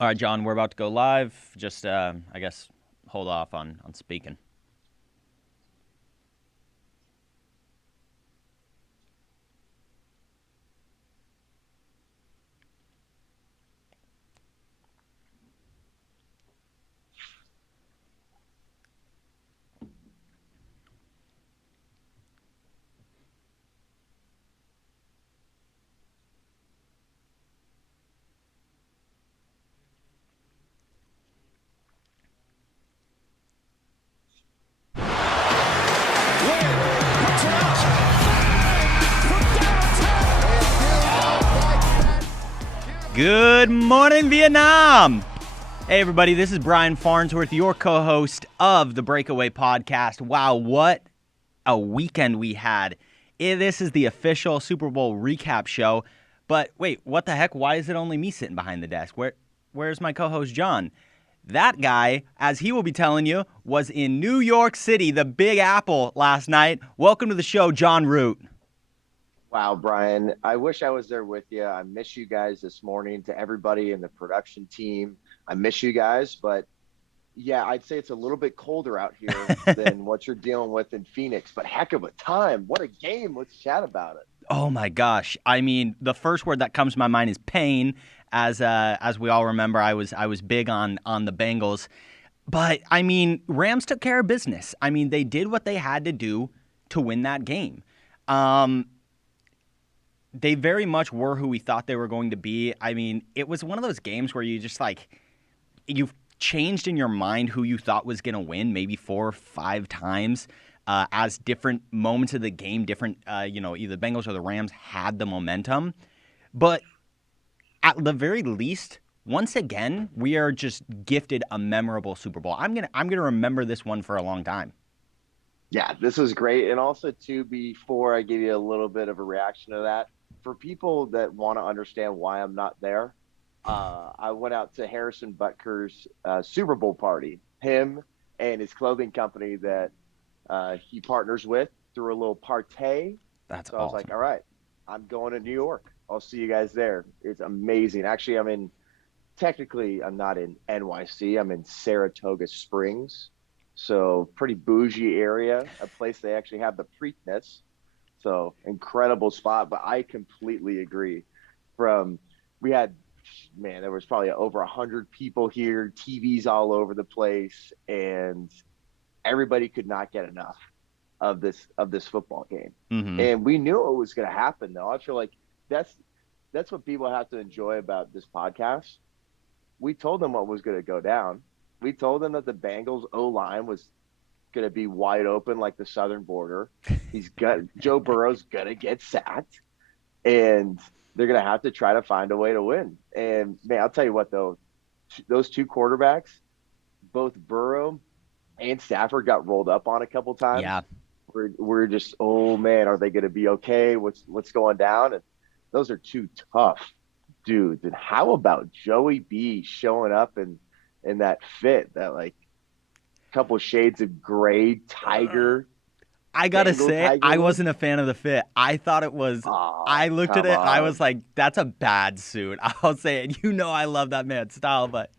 All right, John, we're about to go live. Just, I guess, hold off on speaking. Good morning, Vietnam! Hey, everybody, this is Bryan Farnsworth, your co-host of the Breakaway Podcast. Wow, what a weekend we had. This is the official Super Bowl recap show. But wait, what the heck? Why is it only me sitting behind the desk? Where's my co-host, John? That guy, as he will be telling you, was in New York City, the Big Apple, last night. Welcome to the show, Jon Root. Wow, Bryan, I wish I was there with you. I miss you guys this morning. To everybody in the production team, I miss you guys. But yeah, I'd say it's a little bit colder out here than what you're dealing with in Phoenix. But heck of a time. What a game. Let's chat about it. Oh my gosh. I mean, the first word that comes to my mind is pain. As we all remember, I was big on the Bengals. But I mean, Rams took care of business. I mean, they did what they had to do to win that game. They very much were who we thought they were going to be. I mean, it was one of those games where you just you've changed in your mind who you thought was going to win maybe 4 or 5 times as different moments of the game, different, either the Bengals or the Rams had the momentum. But at the very least, once again, we are just gifted a memorable Super Bowl. I'm gonna remember this one for a long time. Yeah, this was great. And also, too, before I give you a little bit of a reaction to that, for people that want to understand why I'm not there, I went out to Harrison Butker's Super Bowl party. Him and his clothing company that he partners with threw a little party. That's so awesome. I was like, all right, I'm going to New York. I'll see you guys there. It's amazing. Actually, I'm not in NYC. I'm in Saratoga Springs. So pretty bougie area, a place they actually have the Preakness. So incredible spot, but I completely agree. There was probably over 100 people here, TVs all over the place, and everybody could not get enough of this football game. Mm-hmm. And we knew it was going to happen, though. I feel like that's what people have to enjoy about this podcast. We told them what was going to go down. We told them that the Bengals O-line was going to be wide open like the southern border. Joe Burrow's going to get sacked, and they're going to have to try to find a way to win. And, man, I'll tell you what, though, those two quarterbacks, both Burrow and Stafford got rolled up on a couple times. Yeah. We're just, oh, man, are they going to be okay? What's going down? And those are two tough dudes. And how about Joey B showing up in that fit, that couple shades of gray tiger? I gotta say, tiger I look? wasn't a fan of the fit. I thought it was. I looked at it. Come I on. was like, "That's a bad suit." I'll say it. I love that man's style, but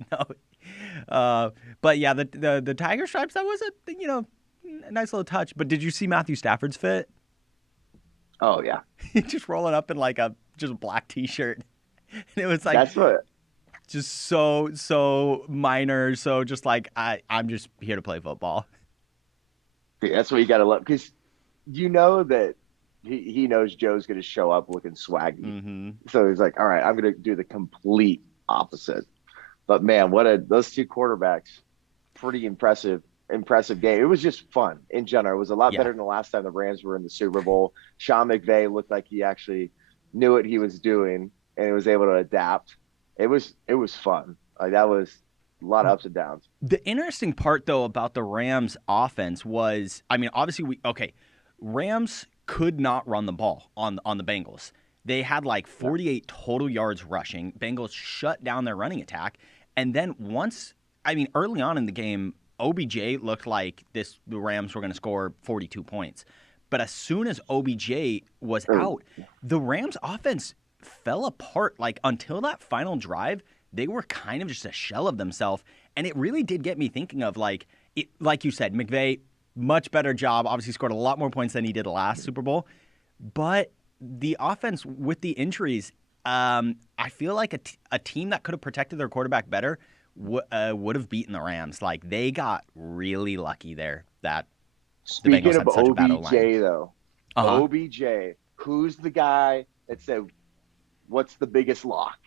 no. But yeah, the tiger stripes. That was a nice little touch. But did you see Matthew Stafford's fit? Oh yeah, Just rolling up in just a black T-shirt, and it was like that's what. just so minor. So just I'm just here to play football. That's what you got to love, because you know that he knows Joe's going to show up looking swaggy. Mm-hmm. So he's like, all right, I'm going to do the complete opposite. But man, those two quarterbacks, pretty impressive game. It was just fun in general. It was a lot better than the last time the Rams were in the Super Bowl. Sean McVay looked like he actually knew what he was doing and he was able to adapt. It was fun. That was a lot of ups and downs. The interesting part, though, about the Rams offense was, obviously Rams could not run the ball on the Bengals. They had 48 total yards rushing. Bengals shut down their running attack. And then early on in the game, OBJ looked like the Rams were going to score 42 points. But as soon as OBJ was out, the Rams offense fell apart. Like, until that final drive, they were kind of just a shell of themselves. And it really did get me thinking of, like you said, McVay, much better job. Obviously scored a lot more points than he did last Super Bowl. But the offense with the injuries, I feel like a team that could have protected their quarterback better would have beaten the Rams. Like, they got really lucky there that the Bengals Speaking of had such a bad OBJ, O-line. though, Uh-huh. OBJ, who's the guy that said, what's the biggest lock?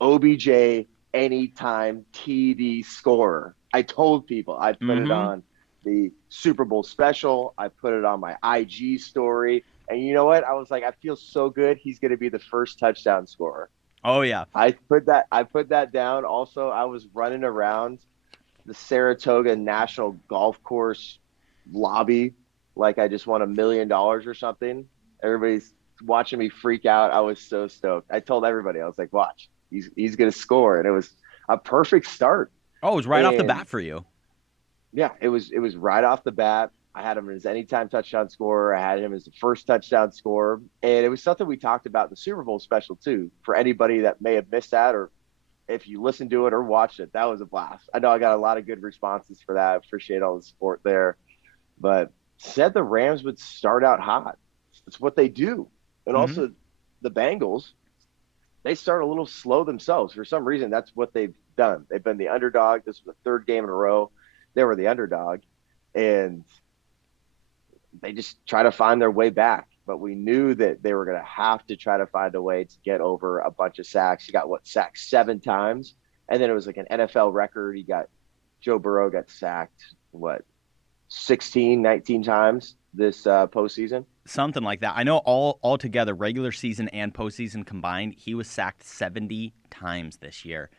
OBJ, anytime TD scorer. I told people I put it Mm-hmm. on the Super Bowl special. I put it on my IG story. And you know what? I was like, I feel so good. He's going to be the first touchdown scorer. Oh, yeah. I put that down. Also, I was running around the Saratoga National Golf Course lobby like I just won $1 million or something. Everybody's watching me freak out. I was so stoked. I told everybody, I was like, watch, he's going to score. And it was a perfect start. Oh, it was right off the bat for you. Yeah, it was right off the bat. I had him as anytime touchdown scorer. I had him as the first touchdown scorer. And it was something we talked about in the Super Bowl special too. For anybody that may have missed that, or if you listened to it or watched it, that was a blast. I know I got a lot of good responses for that. Appreciate all the support there. But said the Rams would start out hot. It's what they do. And also the Bengals, they start a little slow themselves. For some reason, that's what they've done. They've been the underdog. This was the third game in a row. They were the underdog. And they just try to find their way back. But we knew that they were going to have to try to find a way to get over a bunch of sacks. He got, sacked 7 times? And then it was like an NFL record. Joe Burrow got sacked, 16, 19 times this postseason? Something like that. I know all together, regular season and postseason combined, he was sacked 70 times this year.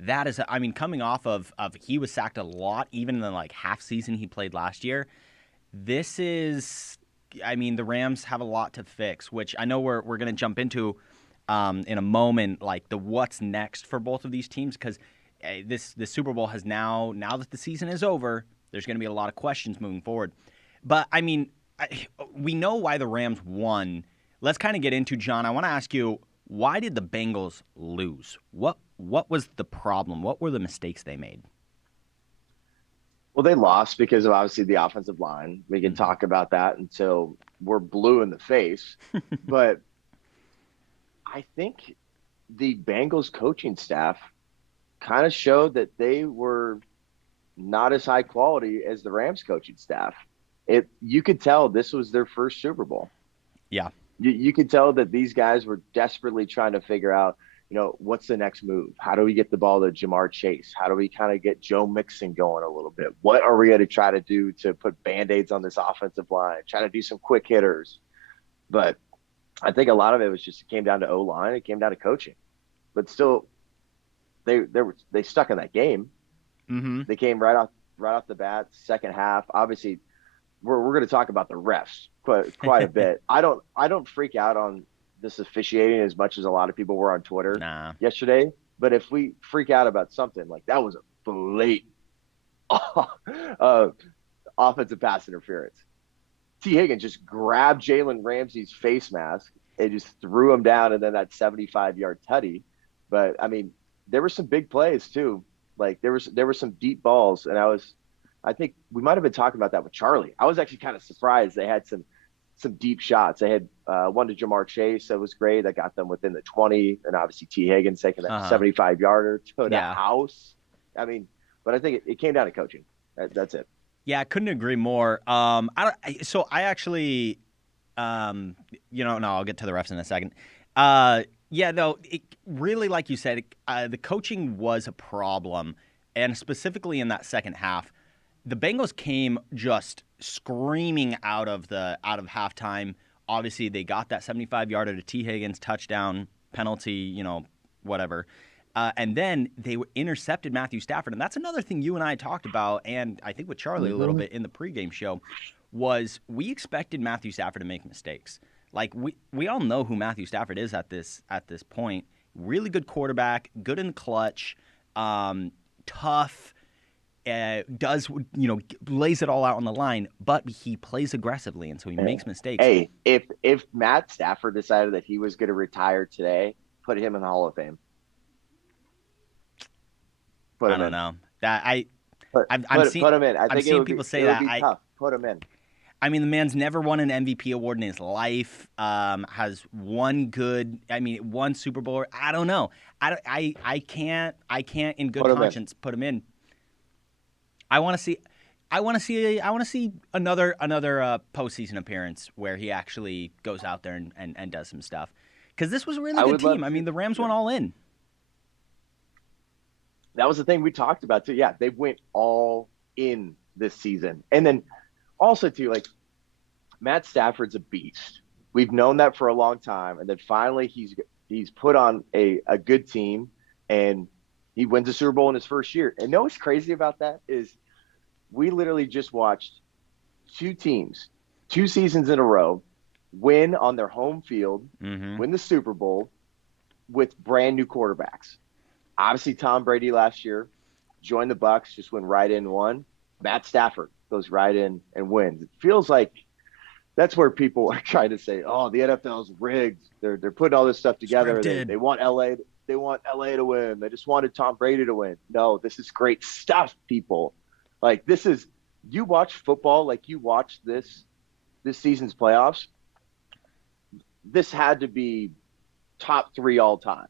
That is, I mean, coming off of he was sacked a lot, even in the like half season he played last year. This is, I mean, the Rams have a lot to fix, which I know we're going to jump into in a moment, like the what's next for both of these teams, because this Super Bowl has now that the season is over, there's going to be a lot of questions moving forward. But, I mean, we know why the Rams won. Let's kind of get into, John, I want to ask you, why did the Bengals lose? What was the problem? What were the mistakes they made? Well, they lost because of obviously the offensive line. We can talk about that until we're blue in the face. But I think the Bengals coaching staff kind of showed that they were not as high quality as the Rams coaching staff. You could tell this was their first Super Bowl. Yeah. You could tell that these guys were desperately trying to figure out, what's the next move? How do we get the ball to Jamar Chase? How do we kind of get Joe Mixon going a little bit? What are we going to try to do to put Band-Aids on this offensive line? Try to do some quick hitters. But I think a lot of it came down to O-line. It came down to coaching. But still, they stuck in that game. Mm-hmm. They came right off the bat, second half. Obviously, we're going to talk about the refs quite a bit. I don't freak out on this officiating as much as a lot of people were on Twitter yesterday. But if we freak out about something, like that was a blatant offensive pass interference. T. Higgins just grabbed Jalen Ramsey's face mask and just threw him down, and then that 75-yard tutty. But I mean, there were some big plays too. Like there were some deep balls, and I think we might have been talking about that with Charlie. I was actually kind of surprised they had some deep shots. They had one to Jamar Chase that was great. That got them within the 20, and obviously T. Higgins taking that 75-yarder to the house. I mean, but I think it came down to coaching. That's it. Yeah, I couldn't agree more. I actually, no, I'll get to the refs in a second. It really, like you said, the coaching was a problem, and specifically in that second half, the Bengals came just screaming out of halftime. Obviously, they got that 75-yarder to T. Higgins, touchdown, penalty, whatever. And then they intercepted Matthew Stafford. And that's another thing you and I talked about, and I think with Charlie a little bit in the pregame show, was we expected Matthew Stafford to make mistakes. Like, we all know who Matthew Stafford is at this point. Really good quarterback, good in the clutch, tough, lays it all out on the line, but he plays aggressively, and so he makes mistakes. Hey, if Matt Stafford decided that he was going to retire today, put him in the Hall of Fame. I don't know. That Put him in. I I'm think seeing people say that. It would be tough. Put him in. I mean, the man's never won an MVP award in his life. Has one Super Bowl. I don't know. I can't in good conscience put him in. I want to see another postseason appearance where he actually goes out there and does some stuff. Because this was a really good team. I mean, the Rams went all in. That was the thing we talked about too. Yeah, they went all in this season, and then also too, like, Matt Stafford's a beast. We've known that for a long time, and then finally he's put on a good team, and he wins a Super Bowl in his first year. And you know what's crazy about that is we literally just watched two teams, 2 seasons in a row, win on their home field, win the Super Bowl with brand new quarterbacks. Obviously, Tom Brady last year joined the Bucs, just went right in and won. Matt Stafford goes right in and wins. It feels like that's where people are trying to say, "Oh, the NFL's rigged. They're putting all this stuff together. They want LA. They want LA to win. They just wanted Tom Brady to win." No, this is great stuff, people. Like, you watch football like you watch this season's playoffs. This had to be top 3 all time.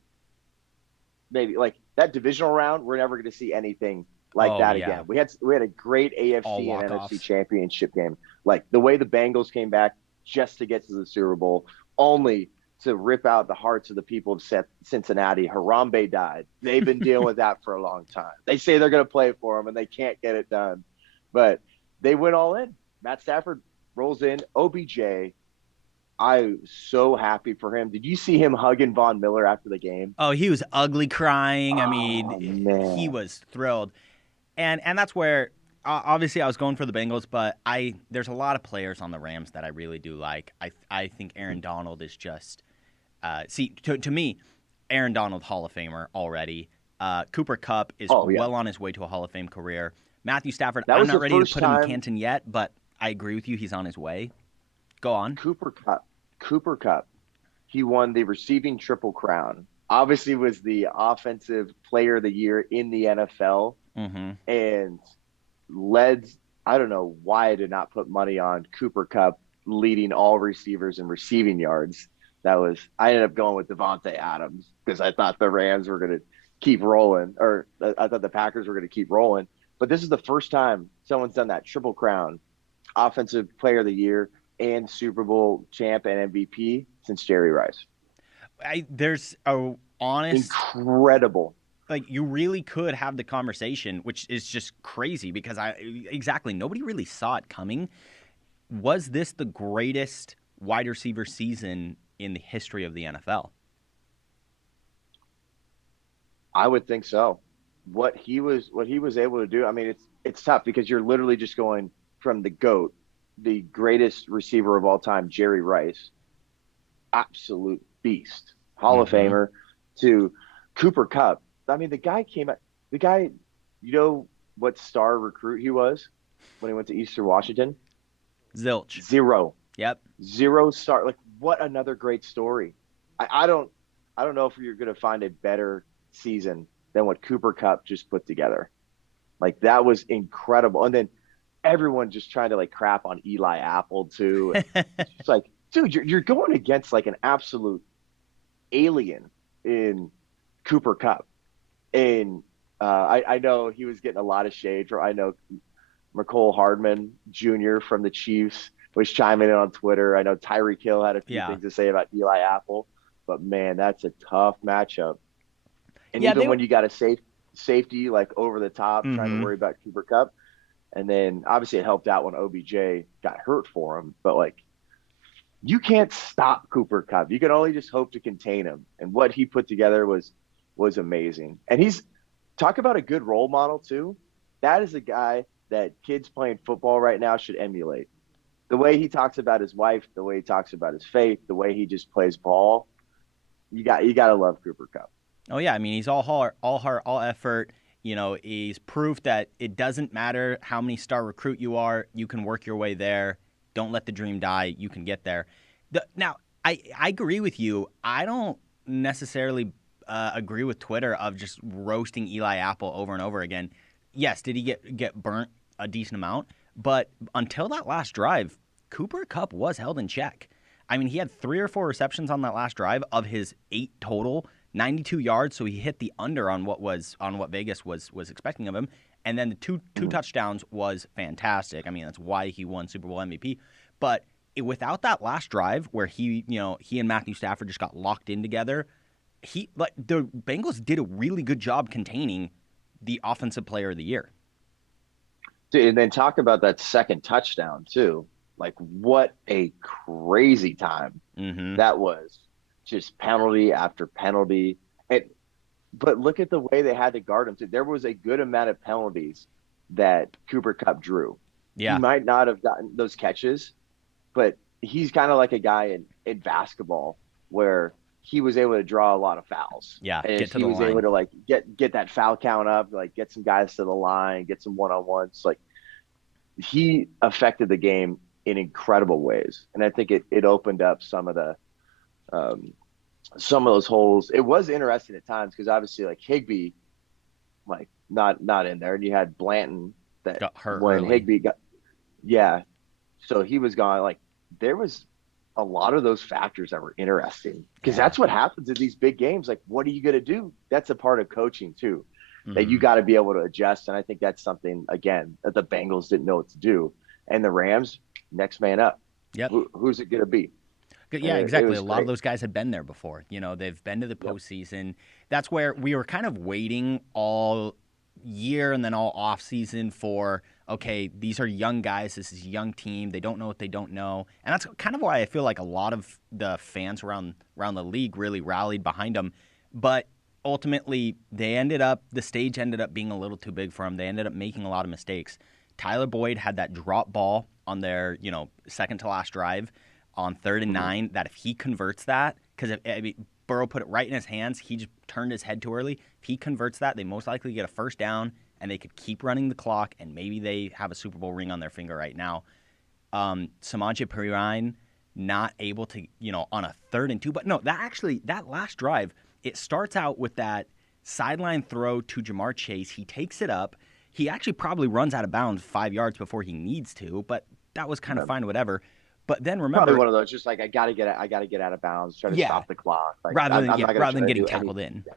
Maybe like that divisional round, we're never going to see anything like that again. We had a great AFC and NFC championship game. Like, the way the Bengals came back just to get to the Super Bowl, only to rip out the hearts of the people of Cincinnati. Harambe died. They've been dealing with that for a long time. They say they're going to play for him, and they can't get it done. But they went all in. Matt Stafford rolls in. OBJ, I'm so happy for him. Did you see him hugging Von Miller after the game? Oh, he was ugly crying. I mean, man. He was thrilled. And that's where obviously I was going for the Bengals, but there's a lot of players on the Rams that I really do like. I think Aaron Donald is just to me, Aaron Donald, Hall of Famer already. Cooper Kupp is well on his way to a Hall of Fame career. Matthew Stafford, I'm not ready to put him in Canton yet, but I agree with you. He's on his way. Go on. Cooper Kupp. He won the receiving triple crown. Obviously was the offensive player of the year in the NFL. And led, I don't know why I did not put money on Cooper Kupp leading all receivers in receiving yards. I ended up going with Devontae Adams because I thought the Rams were going to keep rolling, or I thought the Packers were going to keep rolling. But this is the first time someone's done that triple crown, offensive player of the year and Super Bowl champ and MVP since Jerry Rice. There's a honest, incredible. Like, you really could have the conversation, which is just crazy because nobody really saw it coming. Was this the greatest wide receiver season in the history of the NFL? I would think so. What he was able to do, I mean, it's tough because you're literally just going from the GOAT, the greatest receiver of all time, Jerry Rice, absolute beast, Hall of Famer, to Cooper Kupp. I mean, the guy, you know what star recruit he was when he went to Eastern Washington? Zilch. 0. Yep. 0 star. Like, what another great story. I don't know if you're going to find a better season than what Cooper Kupp just put together. Like, that was incredible. And then everyone just trying to, like, crap on Eli Apple too. It's like, dude, you're going against like an absolute alien in Cooper Kupp. And I know he was getting a lot of shade I know McCole Hardman Jr. from the Chiefs was chiming in on Twitter. I know Tyreek Hill had a few things to say about Eli Apple, but man, that's a tough matchup. And even when you got a safety like over the top, trying to worry about Cooper Kupp, and then obviously it helped out when OBJ got hurt for him, but like, you can't stop Cooper Kupp. You can only just hope to contain him. And what he put together was amazing. And he's talk about a good role model too. That is a guy that kids playing football right now should emulate. The way he talks about his wife, the way he talks about his faith, the way he just plays ball. You got to love Cooper Kupp. Oh yeah, I mean, he's all heart, all effort. You know, he's proof that it doesn't matter how many star recruit you are, you can work your way there. Don't let the dream die. You can get there. Now, I agree with you. I don't necessarily agree with Twitter of just roasting Eli Apple over and over again. Yes, did he get burnt a decent amount? But until that last drive, Cooper Kupp was held in check. I mean, he had 3 or 4 receptions on that last drive of his 8 total, 92 yards. So he hit the under on what Vegas was expecting of him. And then the two touchdowns was fantastic. I mean, that's why he won Super Bowl MVP. But without that last drive where he and Matthew Stafford just got locked in together, the Bengals did a really good job containing the offensive player of the year. Dude, and then talk about that second touchdown too. Like, what a crazy time that was. Just penalty after penalty. But look at the way they had to guard him too. There was a good amount of penalties that Cooper Kupp drew. Yeah. He might not have gotten those catches, but he's kind of like a guy in basketball where he was able to draw a lot of fouls. Yeah, and get to he the was line. able to like get that foul count up, like get some guys to the line, get some one-on-ones. Like, he affected the game in incredible ways, and I think it opened up some of those holes. It was interesting at times because obviously like Higbee, like not in there, and you had Blanton that Got hurt when early. Higbee so he was gone. Like, there was a lot of those factors that were interesting because that's what happens in these big games. Like, what are you going to do? That's a part of coaching too, that you got to be able to adjust. And I think that's something, again, that the Bengals didn't know what to do. And the Rams, next man up. Yep. Who's it going to be? Yeah, exactly. A lot great. of those guys had been there before. They've been to the postseason. That's where we were kind of waiting all year and then all off season for, okay, these are young guys. This is a young team. They don't know what they don't know. And that's kind of why I feel like a lot of the fans around the league really rallied behind them. But ultimately, the stage ended up being a little too big for them. They ended up making a lot of mistakes. Tyler Boyd had that drop ball on their, second to last drive on 3rd and 9, that if he converts that, because Burrow put it right in his hands, he just turned his head too early. If he converts that, they most likely get a first down, and they could keep running the clock, and maybe they have a Super Bowl ring on their finger right now. Samaje Perine not able to, on a 3rd and 2. But no, that last drive, it starts out with that sideline throw to Jamar Chase. He takes it up. He actually probably runs out of bounds 5 yards before he needs to, but that was kind of fine, whatever. But then remember, probably one of those, just like I got to get out of bounds, try to stop the clock, like, rather than getting tackled in. Yeah.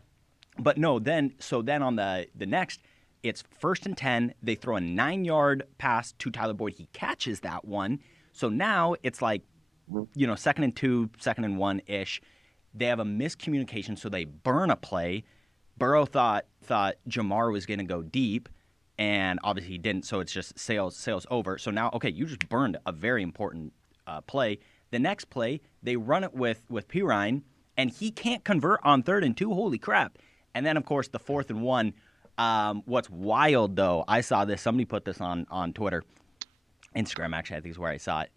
But no, then on the next, it's 1st and 10. They throw a 9-yard pass to Tyler Boyd. He catches that one. So now it's like, 2nd and 2, 2nd and 1-ish. They have a miscommunication, so they burn a play. Burrow thought Jamar was going to go deep, and obviously he didn't. So it's just sails over. So now, okay, you just burned a very important play. The next play, they run it with Pirine, and he can't convert on 3rd and 2. Holy crap. And then, of course, the 4th and 1. What's wild, though, I saw this. Somebody put this on Twitter. Instagram, actually, I think is where I saw it.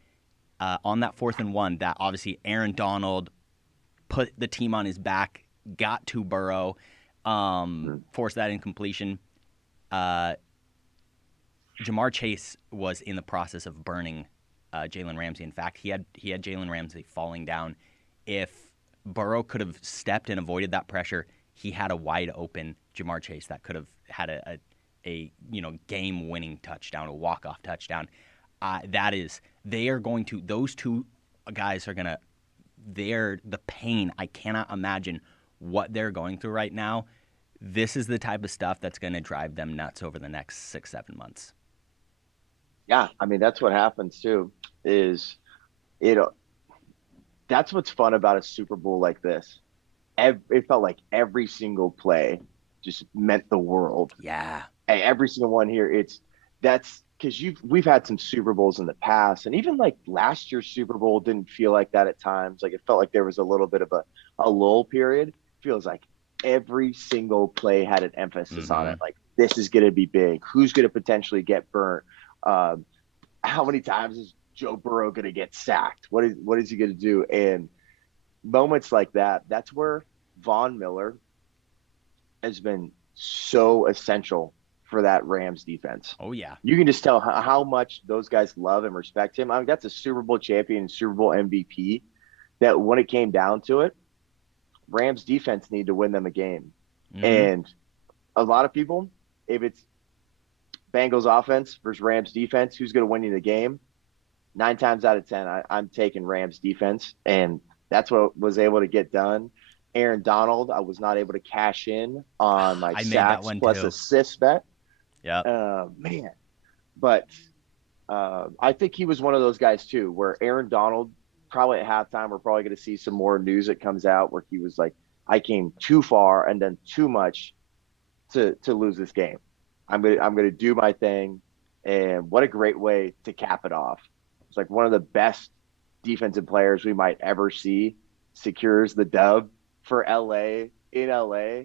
On that 4th and 1, that obviously Aaron Donald put the team on his back, got to Burrow, forced that incompletion. Jamar Chase was in the process of burning Jalen Ramsey. In fact, he had Jalen Ramsey falling down. If Burrow could have stepped and avoided that pressure, he had a wide open Jamar Chase that could have had a game-winning touchdown, a walk-off touchdown. Those two guys are gonna. The pain. I cannot imagine what they're going through right now. This is the type of stuff that's going to drive them nuts over the next 6-7 months. Yeah, I mean, that's what happens too. That's what's fun about a Super Bowl like this. It felt like every single play just meant the world. Yeah, every single one here. That's because we've had some Super Bowls in the past, and even like last year's Super Bowl didn't feel like that at times. Like, it felt like there was a little bit of a lull period. It feels like every single play had an emphasis on it. Like, this is going to be big. Who's going to potentially get burnt? How many times is Joe Burrow going to get sacked? What is he going to do? And moments like that, that's where Von Miller has been so essential for that Rams defense. Oh, yeah. You can just tell how much those guys love and respect him. I mean, that's a Super Bowl champion, Super Bowl MVP, that when it came down to it, Rams defense need to win them a game. Mm-hmm. And a lot of people, if it's Bengals offense versus Rams defense, who's going to win you the game? 9 times out of 10, I'm taking Rams defense, and that's what was able to get done. Aaron Donald, I was not able to cash in on my I made that sacks one plus too. assist bet. Yeah. Man, but I think he was one of those guys too, where Aaron Donald probably at halftime, we're probably going to see some more news that comes out where he was like, I came too far and then too much to lose this game. I'm gonna do my thing, and what a great way to cap it off. It's like one of the best defensive players we might ever see secures the dub for LA in LA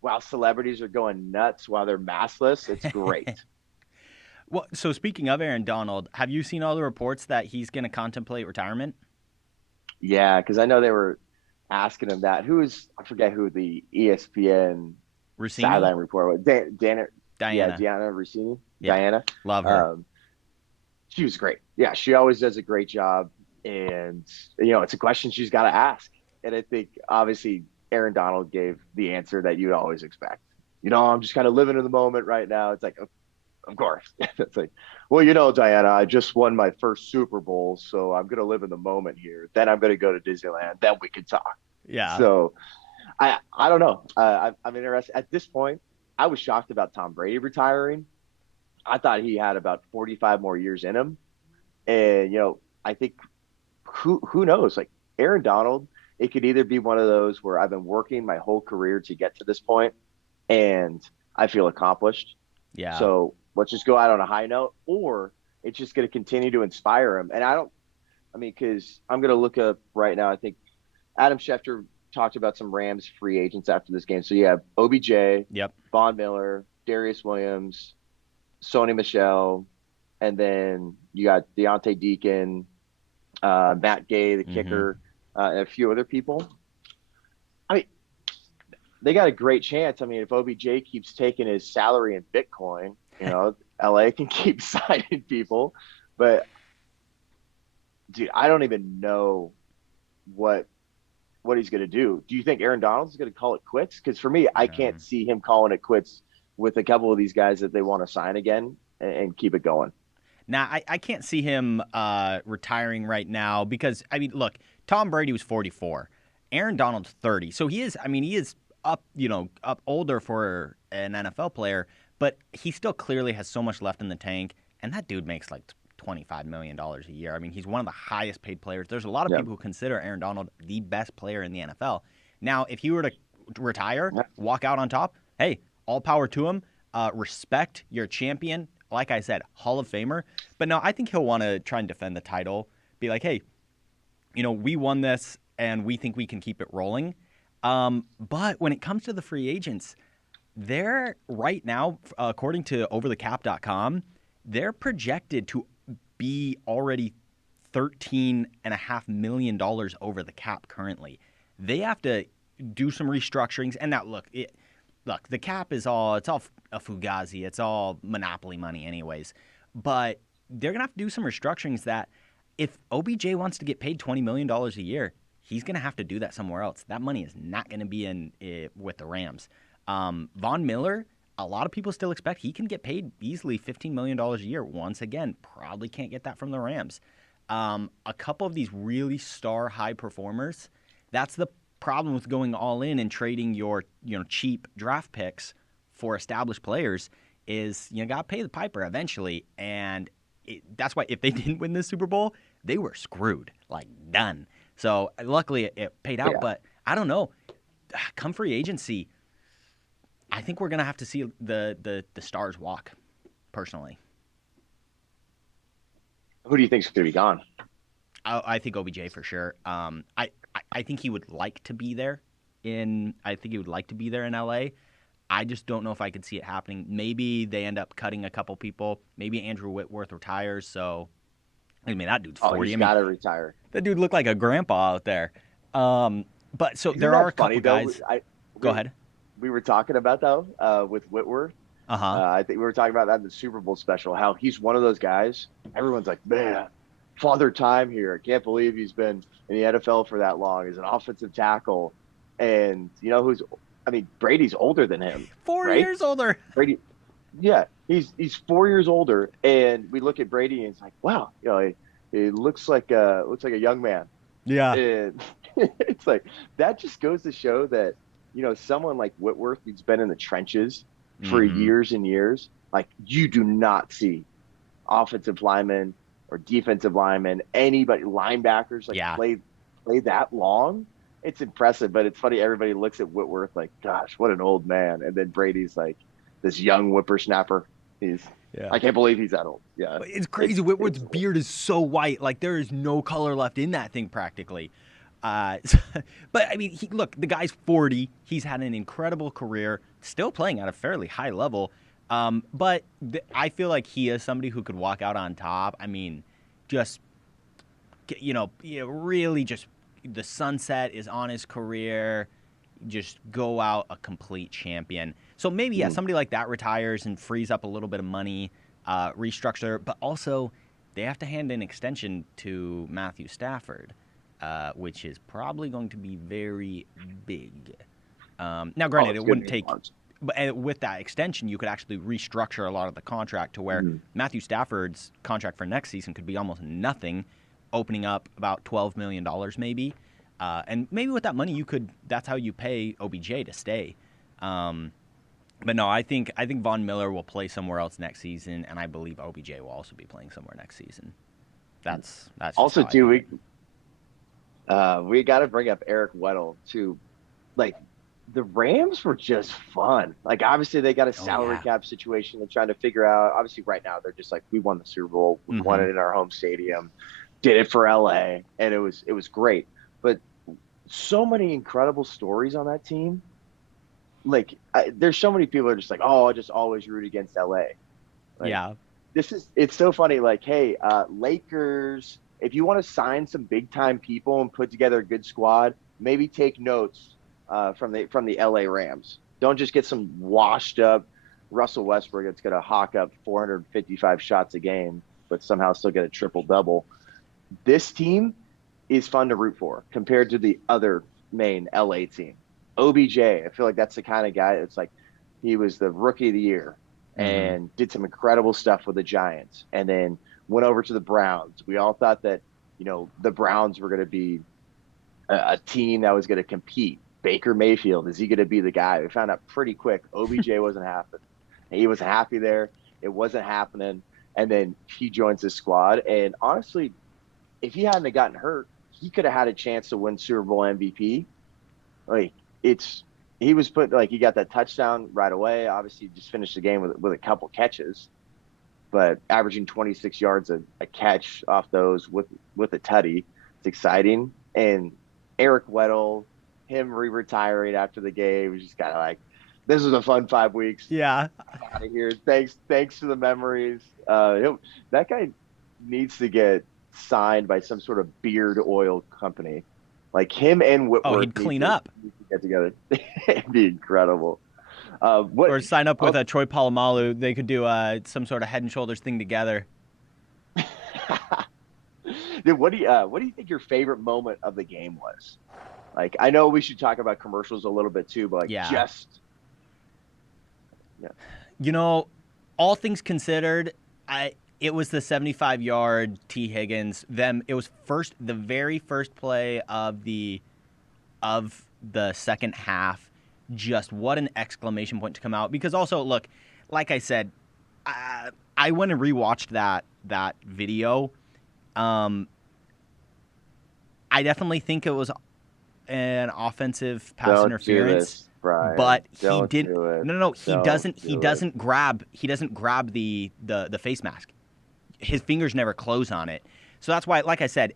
while celebrities are going nuts while they're maskless. It's great. Well, so speaking of Aaron Donald, have you seen all the reports that he's going to contemplate retirement? Yeah, because I know they were asking him that. I forget who the ESPN Rossini? sideline reporter was. Diana. Yeah, Diana Rossini. Yeah. Diana. Love her. She was great. Yeah, she always does a great job. And, it's a question she's got to ask. And I think, obviously, Aaron Donald gave the answer that you'd always expect. I'm just kind of living in the moment right now. It's like, of course. It's like, well, Diana, I just won my first Super Bowl, so I'm going to live in the moment here. Then I'm going to go to Disneyland. Then we can talk. Yeah. So I don't know. I'm interested. At this point, I was shocked about Tom Brady retiring. I thought he had about 45 more years in him. And, I think who knows? Like Aaron Donald, it could either be one of those where I've been working my whole career to get to this point and I feel accomplished. Yeah. So let's just go out on a high note, or it's just going to continue to inspire him. And because I'm going to look up right now, I think Adam Schefter talked about some Rams free agents after this game. So you have OBJ, yep, Von Miller, Darius Williams, Sony Michel, and then you got Deontay Deacon, Matt Gay, the kicker, and a few other people. They got a great chance. If OBJ keeps taking his salary in Bitcoin, LA can keep signing people. But, dude, I don't even know what he's going to do. Do you think Aaron Donald's going to call it quits? Because for me, I can't see him calling it quits with a couple of these guys that they want to sign again and keep it going. Now, I can't see him retiring right now because, look, Tom Brady was 44. Aaron Donald's 30. So he is up older for an NFL player, but he still clearly has so much left in the tank. And that dude makes like $25 million a year. He's one of the highest paid players. There's a lot of people who consider Aaron Donald the best player in the NFL. Now, if he were to retire, walk out on top, hey, all power to him. Respect your champion. Like I said, Hall of Famer. But no, I think he'll want to try and defend the title. Be like, hey, we won this and we think we can keep it rolling. But when it comes to the free agents, they're right now, according to overthecap.com, they're projected to be already $13.5 million over the cap currently. They have to do some restructurings. And now, look, the cap it's all a fugazi. It's all monopoly money anyways. But they're going to have to do some restructurings that if OBJ wants to get paid $20 million a year, he's going to have to do that somewhere else. That money is not going to be with the Rams. Von Miller, a lot of people still expect he can get paid easily $15 million a year. Once again, probably can't get that from the Rams. A couple of these really star high performers, that's the problem with going all in and trading your cheap draft picks for established players is you got to pay the piper eventually. And that's why if they didn't win this Super Bowl, they were screwed, like done. So luckily it paid out, but I don't know. Come free agency, I think we're going to have to see the stars walk, personally. Who do you think is going to be gone? I think OBJ for sure. I think he would like to be there in LA. I just don't know if I could see it happening. Maybe they end up cutting a couple people. Maybe Andrew Whitworth retires. So, that dude's 40. He's got to retire. That dude looked like a grandpa out there. But so there are a couple guys. Go ahead. We were talking about with Whitworth. I think we were talking about that in the Super Bowl special. How he's one of those guys. Everyone's like, man, father time here. I can't believe he's been in the NFL for that long. He's an offensive tackle. And you know who's? I mean, Brady's older than him, 4 years older. Brady, yeah, he's 4 years older, and we look at Brady and it's like, wow, you know, he looks like a young man, Yeah. and it's like that just goes to show that you know someone like Whitworth who's been in the trenches for years and years, like you do not see offensive linemen or defensive linemen, anybody linebackers like play that long. It's impressive, but it's funny. Everybody looks at Whitworth like, gosh, what an old man, and then Brady's like this young whippersnapper. I can't believe he's that old. Yeah, it's crazy. Whitworth's beard is so white, like there is no color left in that thing practically. But I mean, look, the guy's 40. He's had an incredible career, still playing at a fairly high level. But I feel like he is somebody who could walk out on top. I mean, just really just the sunset is on his career. Just go out a complete champion. So maybe somebody like that retires and frees up a little bit of money, restructure. But also, they have to hand an extension to Matthew Stafford, which is probably going to be very big. Now, granted, it wouldn't take. But with that extension, you could actually restructure a lot of the contract to where Matthew Stafford's contract for next season could be almost nothing, opening up about $12 million maybe. And maybe with that money, that's how you pay OBJ to stay. But no, I think Von Miller will play somewhere else next season, and I believe OBJ will also be playing somewhere next season. That's also too. We got to bring up Eric Weddle too. Like the Rams were just fun. Like obviously they got a salary cap situation they're trying to figure out. Obviously right now they're just like, we won the Super Bowl, we won it in our home stadium, did it for LA, and it was great. But so many incredible stories on that team. Like there's so many people are just like, oh, I just always root against LA. Like, it's so funny. Like, hey, Lakers, if you want to sign some big time people and put together a good squad, maybe take notes from the LA Rams. Don't just get some washed up Russell Westbrook that's going to hawk up 455 shots a game, but somehow still get a triple double. This team is fun to root for compared to the other main LA team. OBJ, I feel like that's the kind of guy that's like, he was the rookie of the year and did some incredible stuff with the Giants, and then went over to the Browns. We all thought that, you know, the Browns were going to be a team that was going to compete. Baker Mayfield, is he going to be the guy? We found out pretty quick OBJ wasn't happening. He wasn't happy there. It wasn't happening. And then he joins the squad. And honestly, if he hadn't gotten hurt, he could have had a chance to win Super Bowl MVP. Like he was put, like, he got that touchdown right away. Obviously, just finished the game with a couple catches, but averaging 26 yards a catch off those with a tutty. It's exciting. And Eric Weddle, him retiring after the game, was just kind of like, this was a fun 5 weeks. Yeah. Out of here. Thanks for the memories. That guy needs to get signed by some sort of beard oil company. Like him and Whitworth. Oh, he'd clean up. Need to get together. It'd be incredible. Or sign up with Troy Polamalu. They could do some sort of Head and Shoulders thing together. Dude, what do you think your favorite moment of the game was? Like, I know we should talk about commercials a little bit too, but You know, all things considered, it was the 75-yard T. Higgins. It was the very first play of the second half. Just what an exclamation point to come out. Because also, look, like I said, I went and rewatched that video. I definitely think it was an offensive pass interference. Brian. But Don't he didn't. do it. No. He doesn't. Do He it. doesn't grab. He doesn't grab the face mask. His fingers never close on it. So that's why, like I said,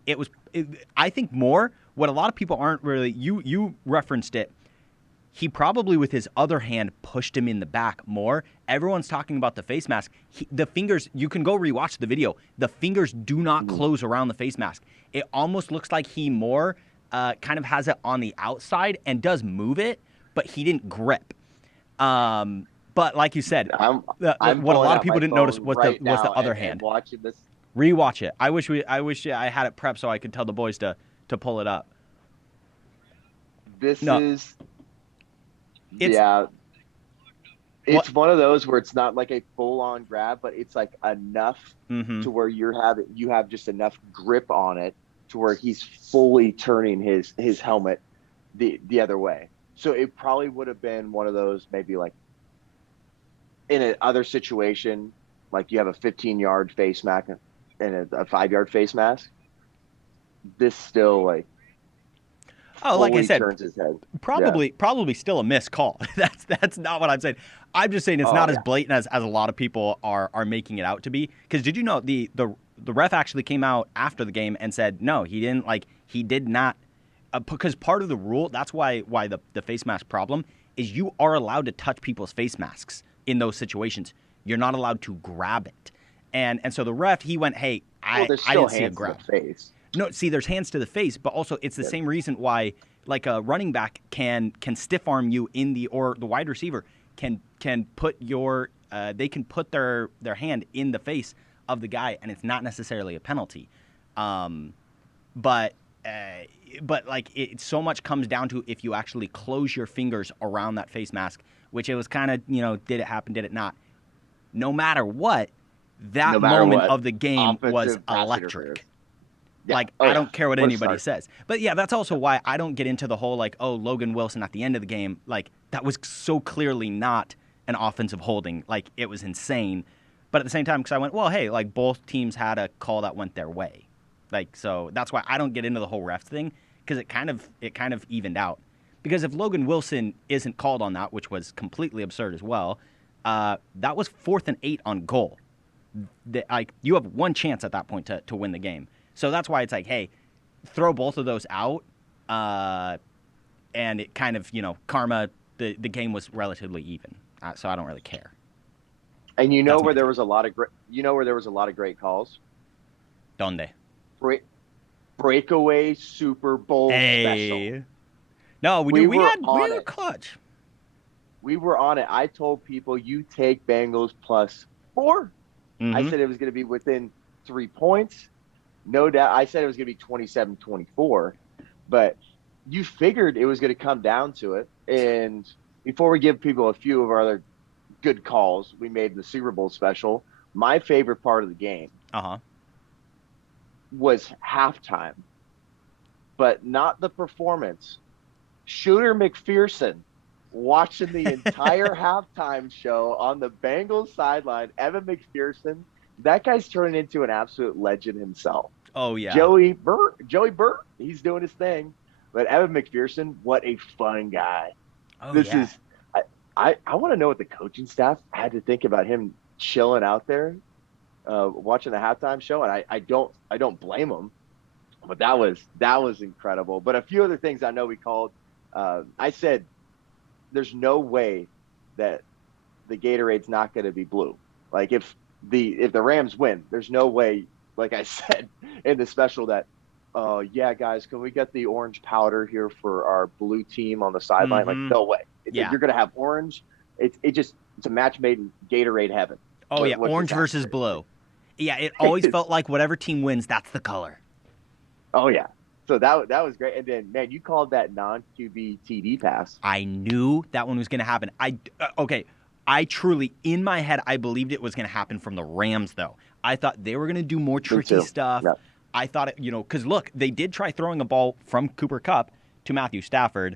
I think more what a lot of people aren't really. You referenced it. He probably with his other hand pushed him in the back more. Everyone's talking about the face mask. The fingers. You can go rewatch the video. The fingers do not close around the face mask. It almost looks like he more kind of has it on the outside and does move it, but he didn't grip. But like you said, what a lot of people didn't notice was the other hand. Watching this. Rewatch it. I wish I had it prepped so I could tell the boys to pull it up. This No, is, it's yeah, what. it's one of those where it's not like a full on grab, but it's like enough Mm-hmm. to where you have just enough grip on it to where he's fully turning his helmet the other way. So it probably would have been one of those, maybe like in another situation, like you have a 15-yard face mask and a 5-yard face mask. This still like Oh, like I fully said, turns his head. Yeah. probably still a missed call. That's not what I'm saying. I'm just saying it's Oh not as yeah. blatant as a lot of people are making it out to be. Because did you know the ref actually came out after the game and said no, he did not, because part of the rule, that's why the face mask problem is you are allowed to touch people's face masks in those situations. You're not allowed to grab it. And so the ref, he went, hey, Well, I there's I still didn't see a hands to grab. the face. No, see, there's hands to the face, but also it's the Yeah. same reason why, like, a running back can stiff arm you or the wide receiver can put they can put their hand in the face of the guy, and it's not necessarily a penalty. Um, but like it so much comes down to if you actually close your fingers around that face mask, which it was kind of, did it happen, did it not? No matter what, that No matter moment what, of the game was offensive pass interference. electric. Yeah. Like, Oh I yeah. don't care what What a anybody start. says. But yeah, that's also why I don't get into the whole, like, oh, Logan Wilson at the end of the game. Like, that was so clearly not an offensive holding. Like, it was insane. But at the same time, because I went, well, hey, like, both teams had a call that went their way. Like, so that's why I don't get into the whole ref thing, because it kind of evened out. Because if Logan Wilson isn't called on that, which was completely absurd as well, that was 4th and 8 on goal. Like, you have one chance at that point to win the game. So that's why it's like, hey, throw both of those out, and it kind of, karma. The game was relatively even, so I don't really care. And you know That's where my there take. was a lot of great, great calls. Donde? Break, breakaway Super Bowl special. Hey, no, we do. We We were had on it. clutch. We were on it. I told people you take Bengals plus 4. I Mm-hmm. said it was going to be within 3 points. No doubt. I said it was going to be 27-24, but you figured it was going to come down to it. And before we give people a few of our other good calls we made in the Super Bowl special, my favorite part of the game Uh-huh. was halftime, but not the performance. Shooter McPherson watching the entire halftime show on the Bengals sideline. Evan McPherson, that guy's turning into an absolute legend himself. Oh yeah. Joey Burt, he's doing his thing. But Evan McPherson, what a fun guy. Oh This yeah. is I want to know what the coaching staff had to think about him chilling out there, watching the halftime show, and I don't blame him. But that was incredible. But a few other things I know we called. I said there's no way that the Gatorade's not going to be blue. Like if the Rams win, there's no way. Like I said in the special that, yeah, guys, can we get the orange powder here for our blue team on the sideline? Like, Mm-hmm. no way. Yeah. You're going to have orange. It's a match made in Gatorade heaven. Oh yeah. What Orange just versus happened. blue. Yeah, it always felt like whatever team wins, that's the color. Oh yeah. So that was great. And then, man, you called that non-QB TD pass. I knew that one was going to happen. Okay. I truly, in my head, I believed it was going to happen from the Rams, though. I thought they were going to do more tricky stuff. Yeah. I thought, because look, they did try throwing a ball from Cooper Kupp to Matthew Stafford,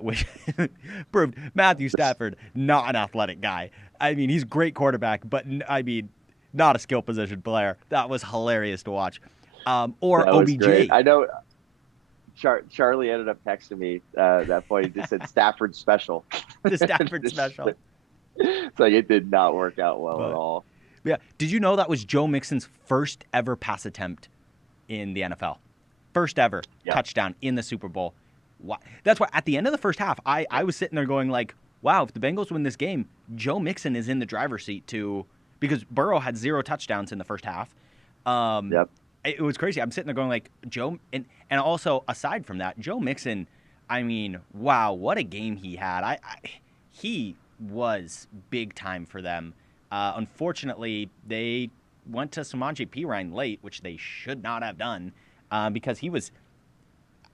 which proved Matthew Stafford not an athletic guy. I mean, he's a great quarterback, but not a skill position player. That was hilarious to watch. Or That was OBJ. great. I know Charlie ended up texting me at that point. He just said Stafford special. The Stafford special. So it did not work out well at all. Yeah. Did you know that was Joe Mixon's first ever pass attempt in the NFL? First ever touchdown in the Super Bowl. That's why at the end of the first half, I was sitting there going like, wow, if the Bengals win this game, Joe Mixon is in the driver's seat because Burrow had 0 touchdowns in the first half. Yep. It was crazy. I'm sitting there going like, Joe, and also aside from that, Joe Mixon, I mean, wow, what a game he had. He was big time for them. Unfortunately, they went to Samaje Perine late, which they should not have done, because he was.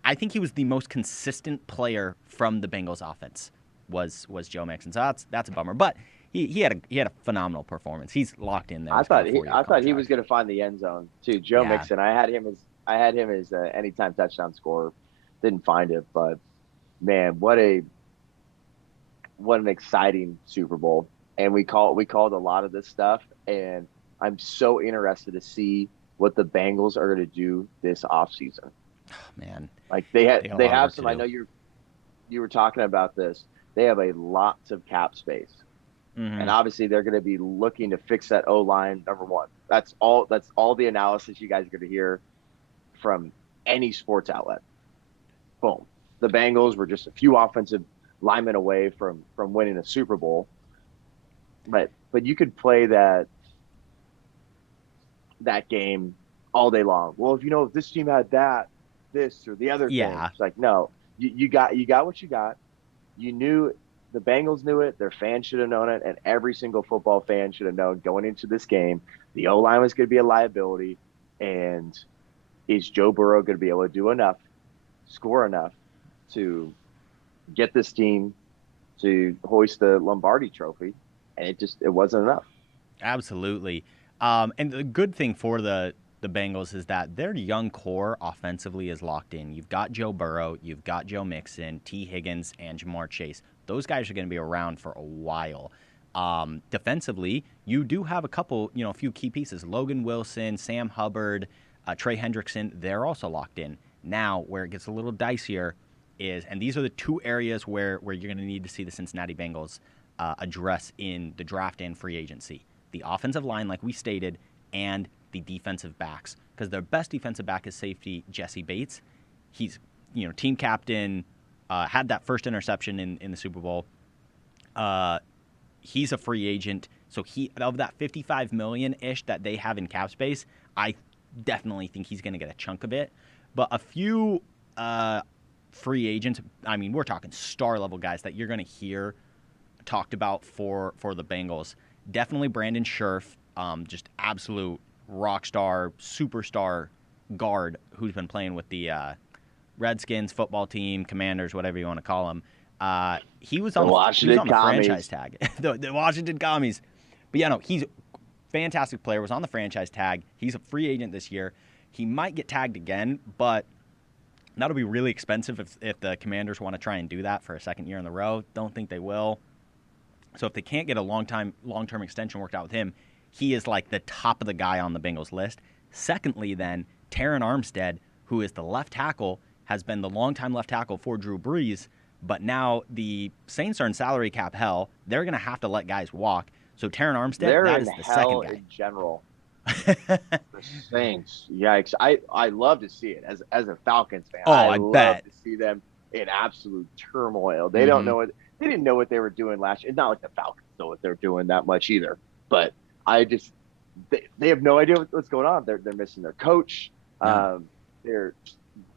I think he was the most consistent player from the Bengals offense was Joe Mixon. So that's a bummer. But he had a phenomenal performance. He's locked in there. I thought he was going to find the end zone too. Joe Mixon. I had him as anytime touchdown scorer. Didn't find it, but man, what an exciting Super Bowl. And we called a lot of this stuff, and I'm so interested to see what the Bengals are going to do this offseason. Oh, man, like they have some. I know you were talking about this. They have a lot of cap space, and obviously they're going to be looking to fix that O-line. Number one, that's all the analysis you guys are going to hear from any sports outlet. Boom. The Bengals were just a few offensive linemen away from winning a Super Bowl, but you could play that game all day long. Well, if this team had this or the other thing, it's like, no, you got what you got. You knew, the Bengals knew it. Their fans should have known it, and every single football fan should have known going into this game the O-line was going to be a liability. And is Joe Burrow going to be able to do enough, score enough to get this team to hoist the Lombardi Trophy? And it wasn't enough. Absolutely. And the good thing for the Bengals is that their young core offensively is locked in. You've got Joe Burrow, you've got Joe Mixon, T. Higgins, and Jamar Chase. Those guys are going to be around for a while. Defensively, you do have a few key pieces. Logan Wilson, Sam Hubbard, Trey Hendrickson, they're also locked in. Now, where it gets a little dicier is, and these are the two areas where you're going to need to see the Cincinnati Bengals address in the draft and free agency. The offensive line, like we stated, and the defensive backs, because their best defensive back is safety Jesse Bates. He's team captain, had that first interception in the Super Bowl. He's a free agent, so of that $55 million-ish that they have in cap space, I definitely think he's going to get a chunk of it. But a few free agents, I mean, we're talking star level guys that you're going to hear talked about for the Bengals. Definitely Brandon Sherf, just absolute rock star, superstar guard who's been playing with the Redskins football team, Commanders, whatever you want to call him. He was on the franchise tag. the Washington Commies. But he's a fantastic player, was on the franchise tag. He's a free agent this year. He might get tagged again, but that'll be really expensive if the Commanders want to try and do that for a second year in a row. Don't think they will. So if they can't get a long-term extension worked out with him, he is like the top of the guy on the Bengals list. Secondly, then, Taryn Armstead, who is the left tackle, has been the longtime left tackle for Drew Brees, but now the Saints are in salary cap hell. They're going to have to let guys walk. So Taryn Armstead, that is the second guy. In general. The Saints, yikes! I love to see it as a Falcons fan. I love to see them in absolute turmoil. They don't know they didn't know what they were doing last year. It's not like the Falcons know what they're doing that much either. But they have no idea what's going on. They're missing their coach. Their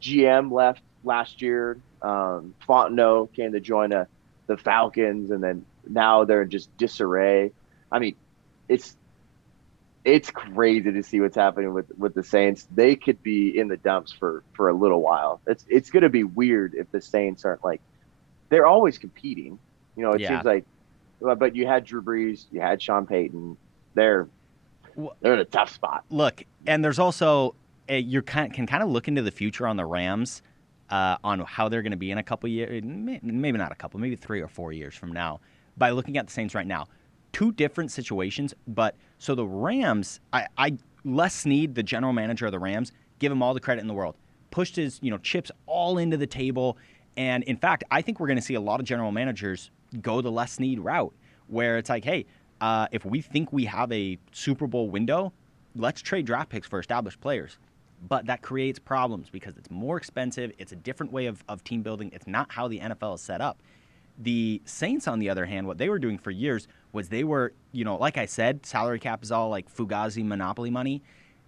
GM left last year. Fontenot came to join the Falcons, and then now they're in just disarray. I mean, it's crazy to see what's happening with the Saints. They could be in the dumps for a little while. It's going to be weird if the Saints aren't they're always competing. It seems like, but you had Drew Brees, you had Sean Payton. They're in a tough spot. Look, and there's also you can kind of look into the future on the Rams, on how they're going to be in a couple years, maybe not a couple, maybe 3 or 4 years from now, by looking at the Saints right now. Two different situations, but so the Rams, Les Snead, the general manager of the Rams, give him all the credit in the world. Pushed his chips all into the table, and in fact, I think we're going to see a lot of general managers go the Les Snead route, where it's like, hey, if we think we have a Super Bowl window, let's trade draft picks for established players. But that creates problems because it's more expensive. It's a different way of team building. It's not how the NFL is set up. The Saints, on the other hand, what they were doing for years was they were, like I said, salary cap is all like Fugazi monopoly money.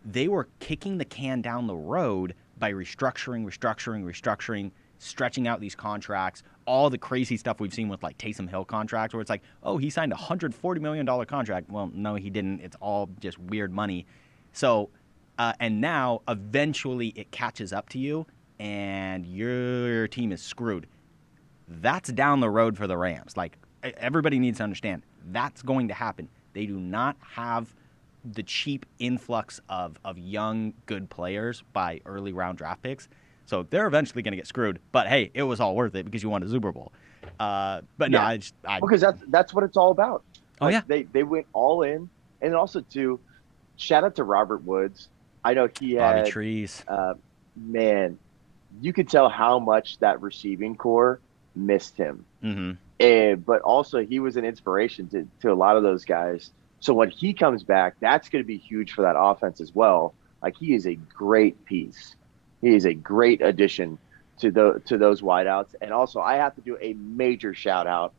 They were kicking the can down the road by restructuring, stretching out these contracts, all the crazy stuff we've seen with like Taysom Hill contracts where it's like, oh, he signed a $140 million contract. Well, no, he didn't. It's all just weird money. So, and now eventually it catches up to you and your team is screwed. That's down the road for the Rams. Like, everybody needs to understand, that's going to happen. They do not have the cheap influx of young, good players by early round draft picks. So they're eventually going to get screwed. But, hey, it was all worth it because you won a Super Bowl. But, no, because that's what it's all about. Oh, yeah. They went all in. And also, too, shout out to Robert Woods. I know he had – Bobby Trees. Man, you could tell how much that receiving core missed him. Mm-hmm. But also, he was an inspiration to a lot of those guys. So when he comes back, that's going to be huge for that offense as well. Like, he is a great piece. He is a great addition to those wideouts. And also, I have to do a major shout out,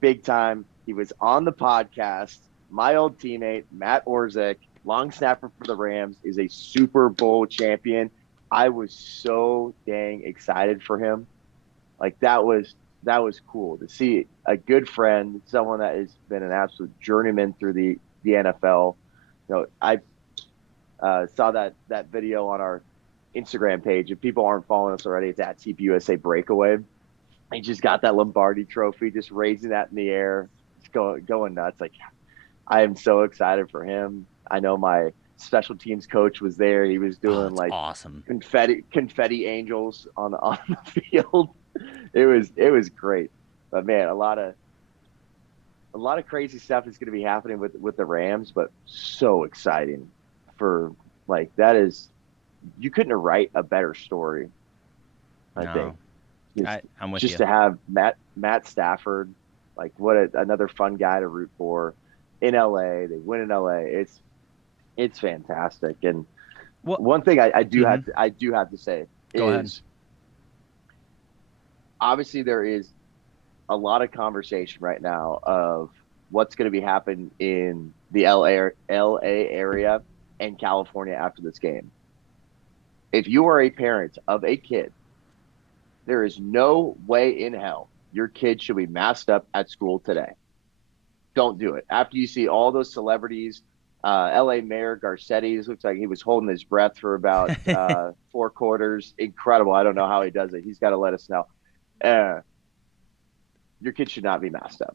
big time. He was on the podcast. My old teammate, Matt Orzek, long snapper for the Rams, is a Super Bowl champion. I was so dang excited for him. Like, that was cool to see a good friend, someone that has been an absolute journeyman through the NFL. You know, I saw that video on our Instagram page. If people aren't following us already, it's at TPUSA Breakaway. He just got that Lombardi trophy, just raising that in the air, just going nuts. Like, I am so excited for him. I know my special teams coach was there. He was doing awesome confetti angels on the field. It was great. But man, a lot of crazy stuff is going to be happening with the Rams, but so exciting for, like, that is, you couldn't write a better story. I think. I'm with just you. To have Matt Stafford, like, what another fun guy to root for in LA. They win in LA. It's fantastic. And one thing I do have to say Go is, ahead. Obviously there is a lot of conversation right now of what's going to be happening in the LA area and California after this game. If you are a parent of a kid, there is no way in hell your kid should be masked up at school today. Don't do it. After you see all those celebrities, LA Mayor Garcetti looks like he was holding his breath for about 4 quarters. Incredible. I don't know how he does it. He's got to let us know. Your kid should not be masked up.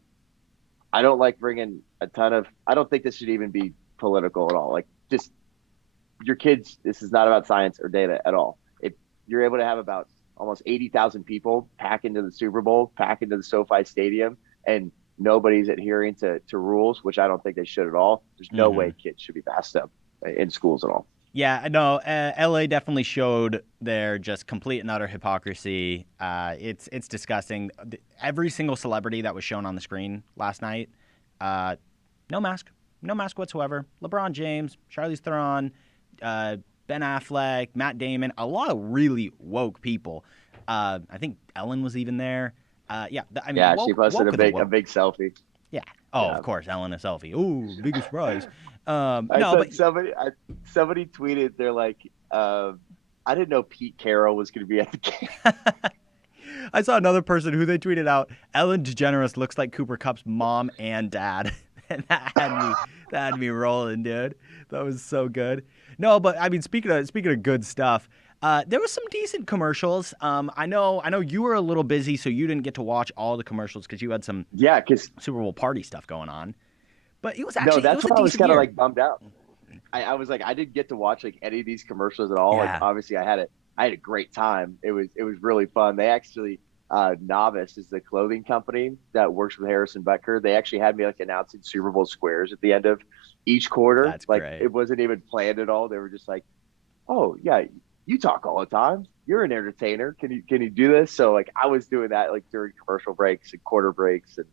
I don't like bringing I don't think this should even be political at all. Like, just your kids, this is not about science or data at all. If you're able to have about almost 80,000 people pack into the Super Bowl, pack into the SoFi Stadium, and nobody's adhering to rules, which I don't think they should at all, there's no way kids should be masked up in schools at all. Yeah, no, LA definitely showed their just complete and utter hypocrisy. It's disgusting. Every single celebrity that was shown on the screen last night, no mask whatsoever. LeBron James, Charlize Theron, Ben Affleck, Matt Damon, a lot of really woke people. I think Ellen was even there. She posted a big selfie. Yeah. Oh, yeah. Of course, Ellen a selfie. Ooh, biggest surprise. Somebody tweeted, they're like, I didn't know Pete Carroll was going to be at the game. I saw another person who they tweeted out, Ellen DeGeneres looks like Cooper Kupp's mom and dad. And that had me rolling, dude. That was so good. No, but I mean, speaking of good stuff, there was some decent commercials. I know you were a little busy, so you didn't get to watch all the commercials because you had some Super Bowl party stuff going on. But it was actually that's what I was kind of like bummed out. I was like, I didn't get to watch like any of these commercials at all. Yeah. Like, obviously, I had a great time. It was really fun. They actually Novice is the clothing company that works with Harrison Butker. They actually had me like announcing Super Bowl squares at the end of each quarter. That's like great. It wasn't even planned at all. They were just like, "Oh yeah, you talk all the time. You're an entertainer. Can you do this?" So like I was doing that like during commercial breaks and quarter breaks and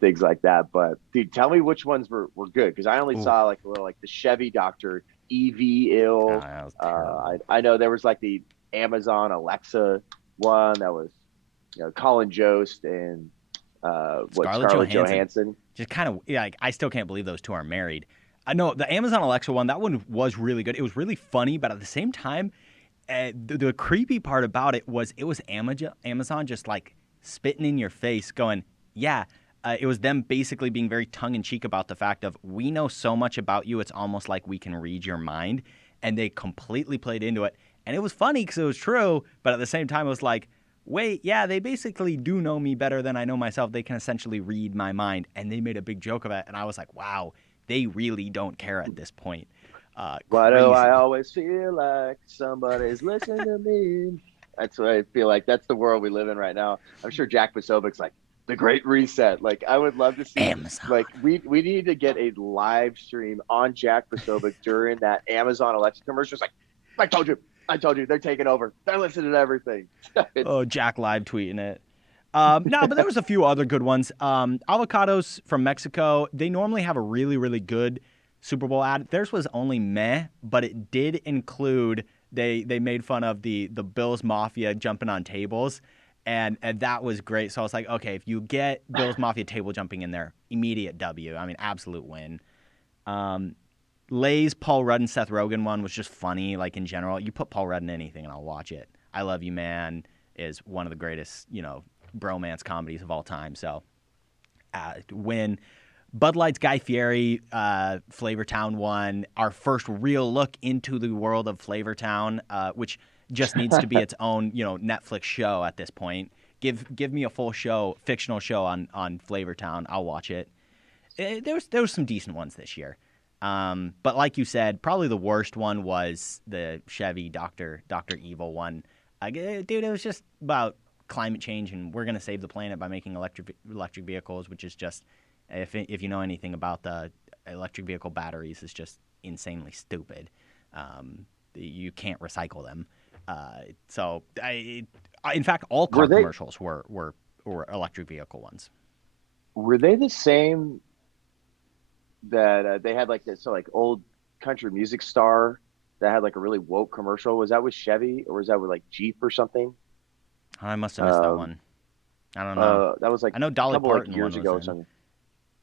things like that. But dude, tell me which ones were good, because I only saw like a little like the Chevy Doctor EV ill. I know there was like the Amazon Alexa one that was, Colin Jost and Scarlett Johansson. Just kind of, like, I still can't believe those two are married. I know the Amazon Alexa one, that one was really good. It was really funny, but at the same time, the creepy part about it was Amazon just like spitting in your face going, yeah. It was them basically being very tongue-in-cheek about the fact of, we know so much about you, it's almost like we can read your mind. And they completely played into it. And it was funny because it was true, but at the same time, it was like, wait, yeah, they basically do know me better than I know myself. They can essentially read my mind. And they made a big joke of it. And I was like, wow, they really don't care at this point. Why do I Crazy. always feel like somebody's listening to me? That's what I feel like. That's the world we live in right now. I'm sure Jack Posovic's like the Great Reset. Like I would love to see. Amazon. Like we need to get a live stream on Jack Posovic during that Amazon Alexa commercial. It's like I told you, they're taking over. They're listening to everything. Oh, Jack live tweeting it. No, but there was a few other good ones. Avocados from Mexico, they normally have a really, really good Super Bowl ad. Theirs was only meh, but it did include they made fun of the Bills Mafia jumping on tables, and that was great. So I was like, okay, if you get Bills Mafia table jumping in there, immediate W. I mean, absolute win. Lay's Paul Rudd and Seth Rogen one was just funny, like in general. You put Paul Rudd in anything and I'll watch it. I Love You Man is one of the greatest, bromance comedies of all time. So, win. Bud Light's Guy Fieri, Flavortown one. Our first real look into the world of Flavortown, which just needs to be its own, Netflix show at this point. Give me a full show, fictional show on Flavortown. I'll watch it. There was some decent ones this year. But like you said, probably the worst one was the Chevy Dr. Evil one. Dude, it was just about climate change and we're going to save the planet by making electric vehicles, which is just, if you know anything about the electric vehicle batteries, it's just insanely stupid. You can't recycle them. In fact, all car commercials were electric vehicle ones. Were they the same that they had like this, so like old country music star that had like a really woke commercial? Was that with Chevy or was that with like Jeep or something? I must have missed that one. I don't know. That was like I know Dolly Parton like years one ago or was in. something.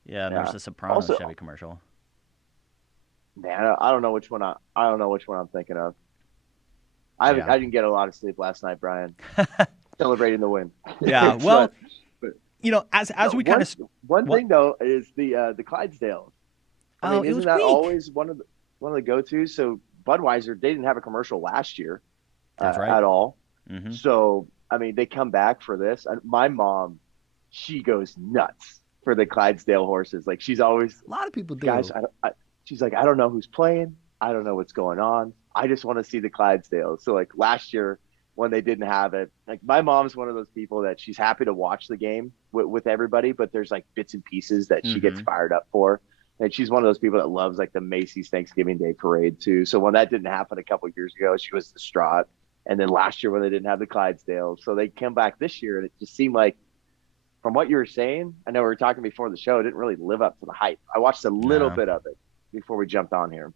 Yeah, there's a Sopranos Chevy commercial. Man, I don't know which one I'm thinking of. I didn't get a lot of sleep last night, Brian. Celebrating the win. Yeah, well, as we kind of one thing though is the Clydesdale. I mean, isn't that weak. Always one of the go-tos? So Budweiser, they didn't have a commercial last year. That's right. At all. Mm-hmm. So I mean, they come back for this. And my mom, she goes nuts for the Clydesdale horses. Like she's always, a lot of people do. Guys, she's like, I don't know who's playing. I don't know what's going on. I just want to see the Clydesdales. So like last year when they didn't have it, like my mom's one of those people that she's happy to watch the game with everybody, but there's like bits and pieces that she gets fired up for. And she's one of those people that loves like the Macy's Thanksgiving Day parade too. So when that didn't happen a couple of years ago, she was distraught. And then last year when they didn't have the Clydesdales, so they came back this year, and it just seemed like, from what you were saying, I know we were talking before the show, it didn't really live up to the hype. I watched a little bit of it before we jumped on here.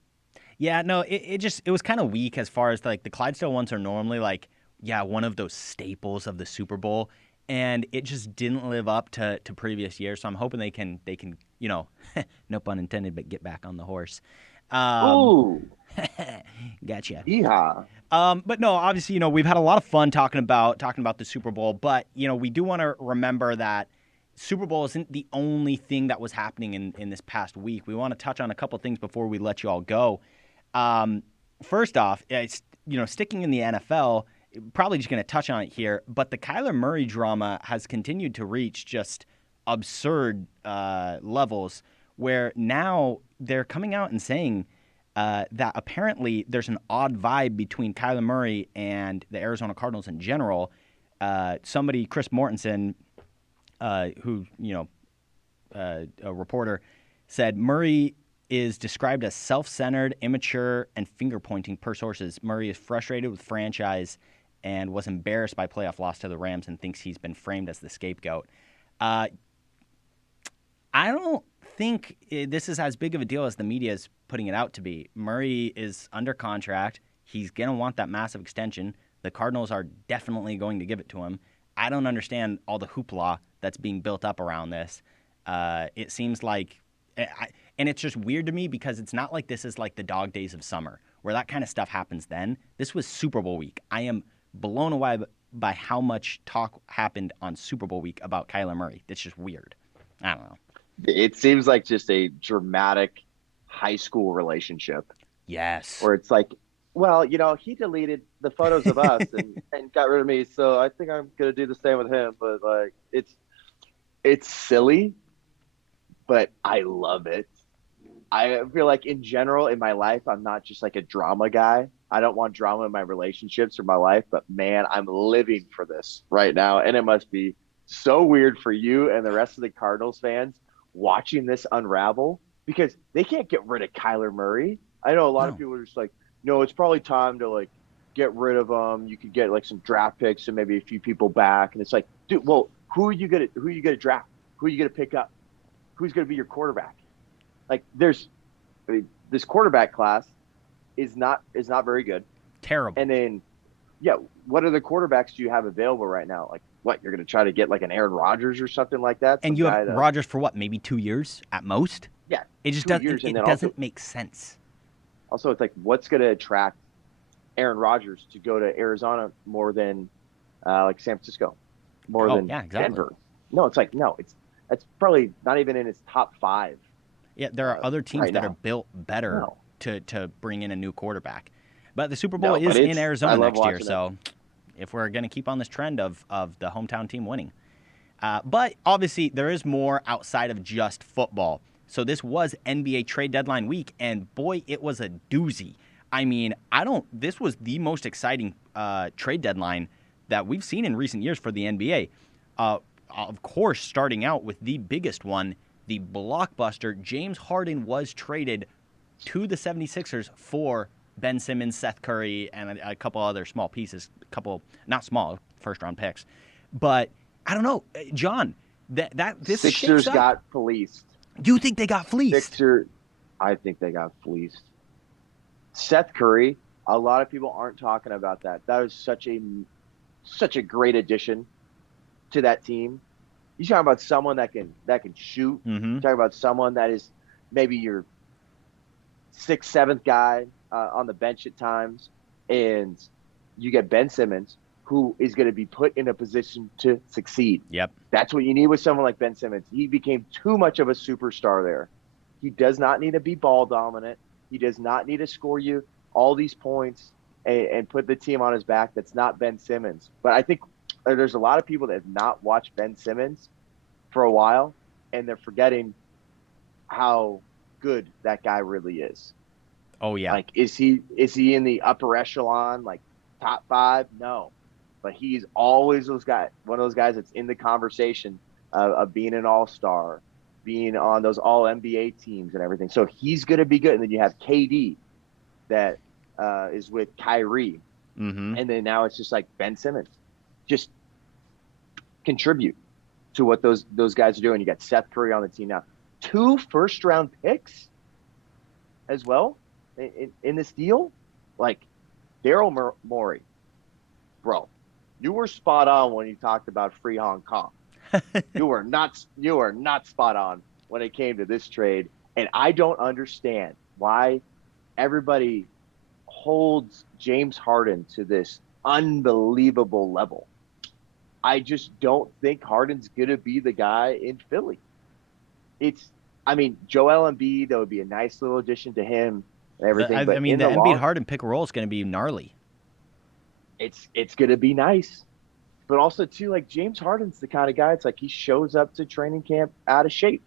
Yeah, no, it was kind of weak as far as like the Clydesdale ones are normally like, one of those staples of the Super Bowl, and it just didn't live up to previous years. So I'm hoping they can no pun intended, but get back on the horse. Ooh. Gotcha. Yeehaw. But no, obviously, we've had a lot of fun talking about the Super Bowl, but we do want to remember that Super Bowl isn't the only thing that was happening in this past week. We want to touch on a couple things before we let you all go. First off, sticking in the NFL, probably just going to touch on it here, but the Kyler Murray drama has continued to reach just absurd levels, where now they're coming out and saying that apparently there's an odd vibe between Kyler Murray and the Arizona Cardinals in general. Somebody, Chris Mortensen, who, a reporter, said Murray is described as self-centered, immature, and finger-pointing per sources. Murray is frustrated with franchise and was embarrassed by playoff loss to the Rams and thinks he's been framed as the scapegoat. I don't think this is as big of a deal as the media is putting it out to be. Murray is under contract. He's going to want that massive extension. The Cardinals are definitely going to give it to him. I don't understand all the hoopla that's being built up around this. It seems like, and it's just weird to me because it's not like this is like the dog days of summer where that kind of stuff happens then. This was Super Bowl week. I am blown away by how much talk happened on Super Bowl week about Kyler Murray. It's just weird. I don't know. It seems like just a dramatic high school relationship. Yes. Where it's like Well, he deleted the photos of us and got rid of me. So I think I'm gonna do the same with him. But like, it's silly, but I love it. I feel like in general in my life, I'm not just like a drama guy. I don't want drama in my relationships or my life, but man, I'm living for this right now. And it must be so weird for you and the rest of the Cardinals fans watching this unravel because they can't get rid of Kyler Murray. I know a lot of No. people are just like, no, it's probably time to like get rid of him. You could get like some draft picks and maybe a few people back. And it's like, dude, well, who are you gonna draft? Who are you gonna pick up? Who's gonna be your quarterback? Like this quarterback class is not very good. Terrible. And then, yeah, what other quarterbacks do you have available right now? Like, what you're going to try to get like an Aaron Rodgers or something like that? And you have Rodgers for what? Maybe 2 years at most. Yeah, it just 2 doesn't. years, It doesn't make sense. Also, it's like what's going to attract Aaron Rodgers to go to Arizona more than like San Francisco, more than Denver? No, it's like no, that's probably not even in his top 5. Yeah, there are other teams that are built better to bring in a new quarterback. But the Super Bowl is in Arizona next year, so if we're going to keep on this trend of the hometown team winning. But obviously, there is more outside of just football. So this was NBA trade deadline week, and boy, it was a doozy. I mean, this was the most exciting trade deadline that we've seen in recent years for the NBA. Of course, starting out with the biggest one, the blockbuster, James Harden was traded to the 76ers for Ben Simmons, Seth Curry, and a couple other small pieces, not small, first-round picks. But I don't know, John, this Sixers got fleeced. You think they got fleeced? I think they got fleeced. Seth Curry, a lot of people aren't talking about that. That was such a great addition to that team. You're talking about someone that can shoot. Mm-hmm. You're talking about someone that is maybe your 6th, 7th guy on the bench at times, and you get Ben Simmons, who is going to be put in a position to succeed. Yep. That's what you need with someone like Ben Simmons. He became too much of a superstar there. He does not need to be ball dominant. He does not need to score you all these points and put the team on his back. That's not Ben Simmons. But I think there's a lot of people that have not watched Ben Simmons for a while, and they're forgetting how good that guy really is. Oh yeah. Like, is he in the upper echelon, like top 5? No, but he's always one of those guys that's in the conversation of being an all-star, being on those all NBA teams and everything. So he's going to be good. And then you have KD that is with Kyrie. Mm-hmm. And then now it's just like Ben Simmons. Just contribute to what those guys are doing. You got Seth Curry on the team now. 2 first-round picks as well in this deal. Like, Daryl Morey, bro, you were spot on when you talked about free Hong Kong. You are not spot on when it came to this trade. And I don't understand why everybody holds James Harden to this unbelievable level. I just don't think Harden's going to be the guy in Philly. Joel Embiid, that would be a nice little addition to him and everything. The Embiid Harden pick and roll is going to be gnarly. It's going to be nice. But also, too, like, James Harden's the kind of guy, it's like he shows up to training camp out of shape.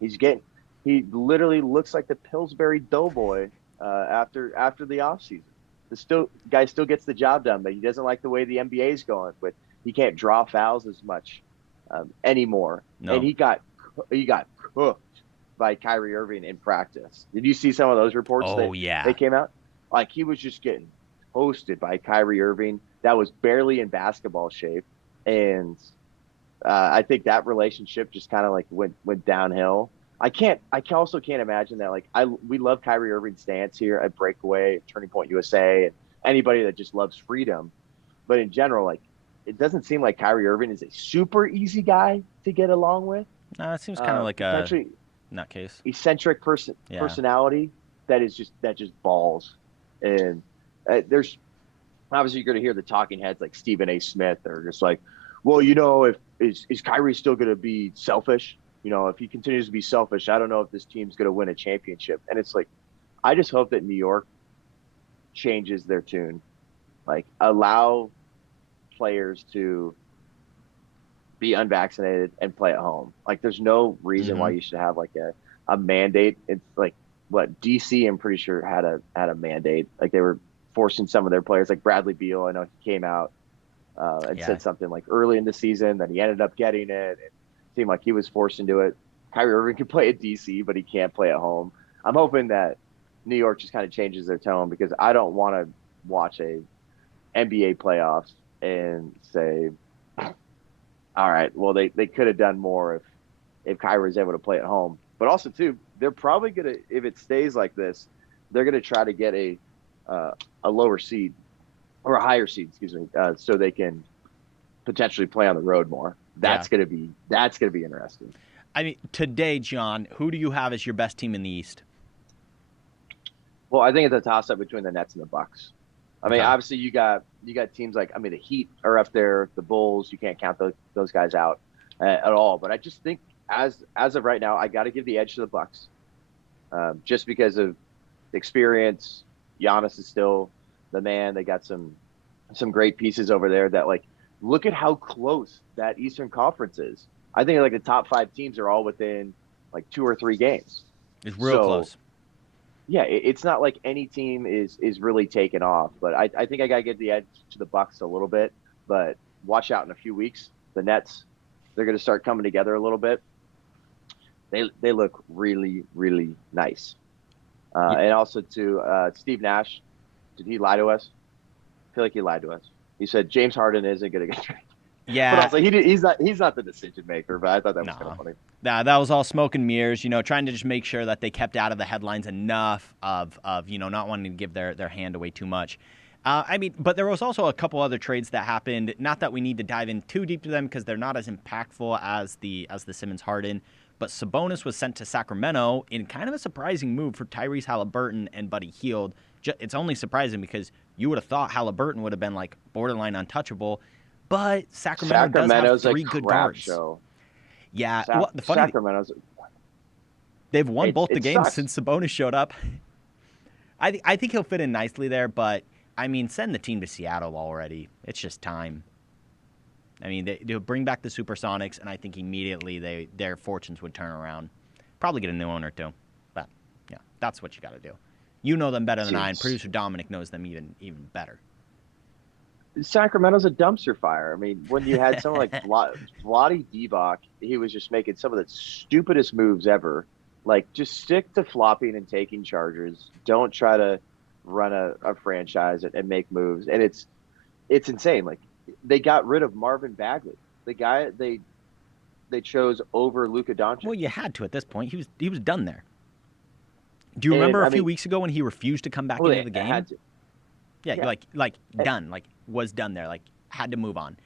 He literally looks like the Pillsbury Doughboy after the offseason. The guy still gets the job done, but he doesn't like the way the NBA is going. But he can't draw fouls as much anymore. No. And he got cooked by Kyrie Irving in practice. Did you see some of those reports? They came out? Like, he was just getting hosted by Kyrie Irving. That was barely in basketball shape. And I think that relationship just kind of like went downhill. I also can't imagine that. Like, we love Kyrie Irving's stance here at Breakaway, Turning Point USA, and anybody that just loves freedom. But in general, like, it doesn't seem like Kyrie Irving is a super easy guy to get along with. No, it seems kind of like a nutcase, eccentric personality that just balls. And there's obviously, you're going to hear the talking heads like Stephen A. Smith. They're just like, well, is Kyrie still going to be selfish? If he continues to be selfish, I don't know if this team's going to win a championship. And it's like, I just hope that New York changes their tune. Like, allow players to be unvaccinated and play at home. Like, there's no reason why you should have like a mandate. It's like what DC, I'm pretty sure had a mandate. Like, they were forcing some of their players, like Bradley Beal. I know he came out and said something like early in the season that he ended up getting it. It seemed like he was forced into it. Kyrie Irving can play at DC, but he can't play at home. I'm hoping that New York just kind of changes their tone, because I don't want to watch a NBA playoffs and say, all right, well, they could have done more if Kyrie was able to play at home. But also, too, they're probably going to, if it stays like this, they're going to try to get a lower seed or a higher seed, excuse me, so they can potentially play on the road more. That's going to be interesting. I mean, today, John, who do you have as your best team in the East? Well, I think it's a toss-up between the Nets and the Bucks. I mean, obviously, you got teams like, I mean, the Heat are up there, the Bulls. You can't count those guys out at all. But I just think, as of right now, I got to give the edge to the Bucks, just because of experience. Giannis is still the man. They got some great pieces over there. That, like, look at how close that Eastern Conference is. I think like the top 5 teams are all within like 2 or 3 games. It's real close. Yeah, it's not like any team is really taken off, but I think I got to give the edge to the Bucks a little bit. But watch out in a few weeks. The Nets, they're going to start coming together a little bit. They look really, really nice. And also to Steve Nash, did he lie to us? I feel like he lied to us. He said James Harden isn't going to get traded. Yeah, but also he's not the decision maker. But I thought that was kind of funny. That was all smoke and mirrors, trying to just make sure that they kept out of the headlines enough of not wanting to give their hand away too much. I mean, but there was also a couple other trades that happened. Not that we need to dive in too deep to them, because they're not as impactful as the Simmons Harden. But Sabonis was sent to Sacramento in kind of a surprising move for Tyrese Halliburton and Buddy Hield. It's only surprising because you would have thought Halliburton would have been like borderline untouchable. But Sacramento's does have 3 good guards. Show. Yeah, Sacramento's. They've won both the games since Sabonis showed up. I think he'll fit in nicely there, but I mean, send the team to Seattle already. It's just time. I mean, they'll bring back the Supersonics, and I think immediately their fortunes would turn around. Probably get a new owner too, but yeah, that's what you got to do. You know them better than I, and producer Dominic knows them even better. Sacramento's a dumpster fire. I mean, when you had someone like Vlade Divac, he was just making some of the stupidest moves ever. Like, just stick to flopping and taking charges. Don't try to run a franchise and make moves. And it's insane. Like, they got rid of Marvin Bagley, the guy they chose over Luka Doncic. Well, you had to at this point. He was done there. Do you remember a few weeks ago when he refused to come back into the game? Had to. Yeah, like done, like was done there, like had to move on.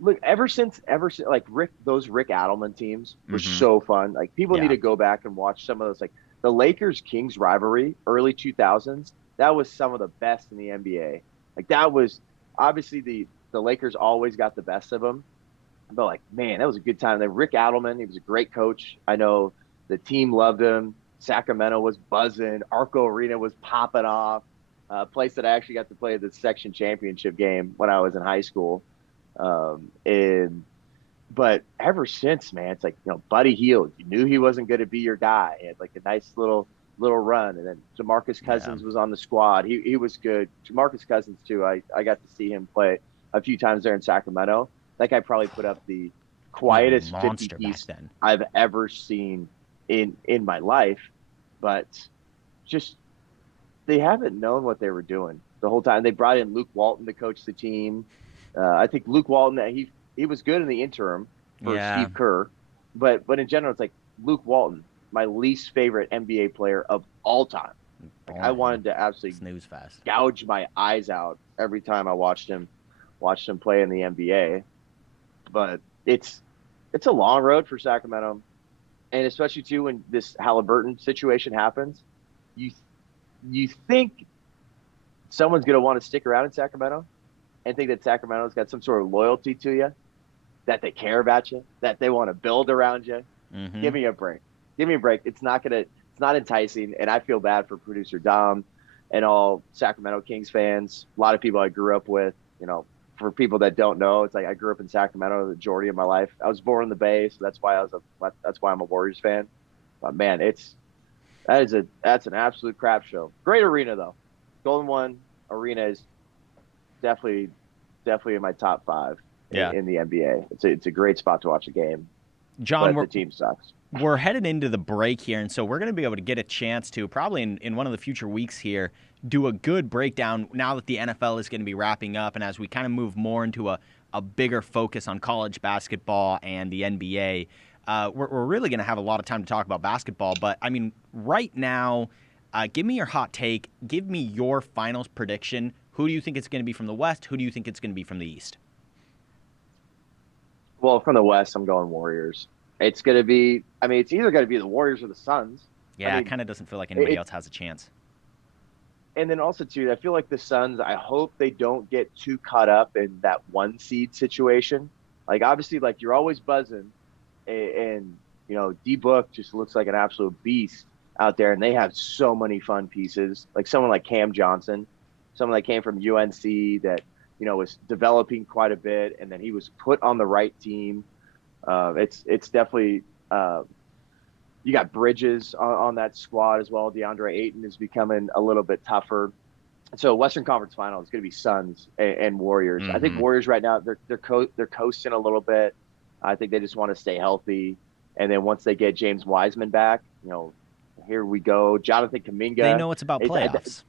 Look, ever since like those Rick Adelman teams were so fun. Like, people need to go back and watch some of those, like the Lakers-Kings rivalry, early 2000s. That was some of the best in the NBA. Like, that was obviously the Lakers always got the best of them, but like, man, that was a good time. Then Rick Adelman, he was a great coach. I know the team loved him. Sacramento was buzzing. Arco Arena was popping off. A place that I actually got to play the section championship game when I was in high school. But ever since, man, it's like, Buddy Hield, you knew he wasn't going to be your guy. He had like a nice little run. And then DeMarcus Cousins was on the squad. He was good. DeMarcus Cousins too. I got to see him play a few times there in Sacramento. That guy probably put up the quietest 50-piece I've ever seen in my life. But just, they haven't known what they were doing the whole time. They brought in Luke Walton to coach the team. I think Luke Walton, he was good in the interim for Steve Kerr, but in general, it's like Luke Walton, my least favorite NBA player of all time. Like, I wanted to absolutely snooze fest, gouge my eyes out every time I watched him play in the NBA. But it's a long road for Sacramento, and especially too when this Halliburton situation happens, you think someone's going to want to stick around in Sacramento and think that Sacramento's got some sort of loyalty to you, that they care about you, that they want to build around you. Mm-hmm. Give me a break. It's not enticing. And I feel bad for producer Dom. and all Sacramento Kings fans. A lot of people I grew up with, for people that don't know, it's like I grew up in Sacramento the majority of my life. I was born in the Bay, so that's why I'm a Warriors fan. But man, that's an absolute crap show. Great arena though. Golden One Arena is definitely in my top 5 Yeah. in the NBA. It's a great spot to watch a game. John, but the team sucks. We're headed into the break here, and so we're going to be able to get a chance to, probably in one of the future weeks here, do a good breakdown now that the NFL is going to be wrapping up, and as we kind of move more into a bigger focus on college basketball and the NBA. We're really going to have a lot of time to talk about basketball, but, I mean, right now, give me your hot take. Give me your finals prediction. Who do you think it's going to be from the West? Who do you think it's going to be from the East? Well, from the West, I'm going Warriors. It's going to be – I mean, it's either going to be the Warriors or the Suns. Yeah, it kind of doesn't feel like anybody else has a chance. And then also, too, I feel like the Suns, I hope they don't get too caught up in that one seed situation. Like, obviously, like, you're always buzzing. And D-Book just looks like an absolute beast out there. And they have so many fun pieces. Like someone like Cam Johnson, someone that came from UNC that, was developing quite a bit. And then he was put on the right team. It's definitely you got Bridges on that squad as well. DeAndre Ayton is becoming a little bit tougher. So Western Conference Final is going to be Suns and Warriors. Mm-hmm. I think Warriors right now they're coasting a little bit. I think they just want to stay healthy, and then once they get James Wiseman back, here we go. Jonathan Kuminga. They know it's about playoffs.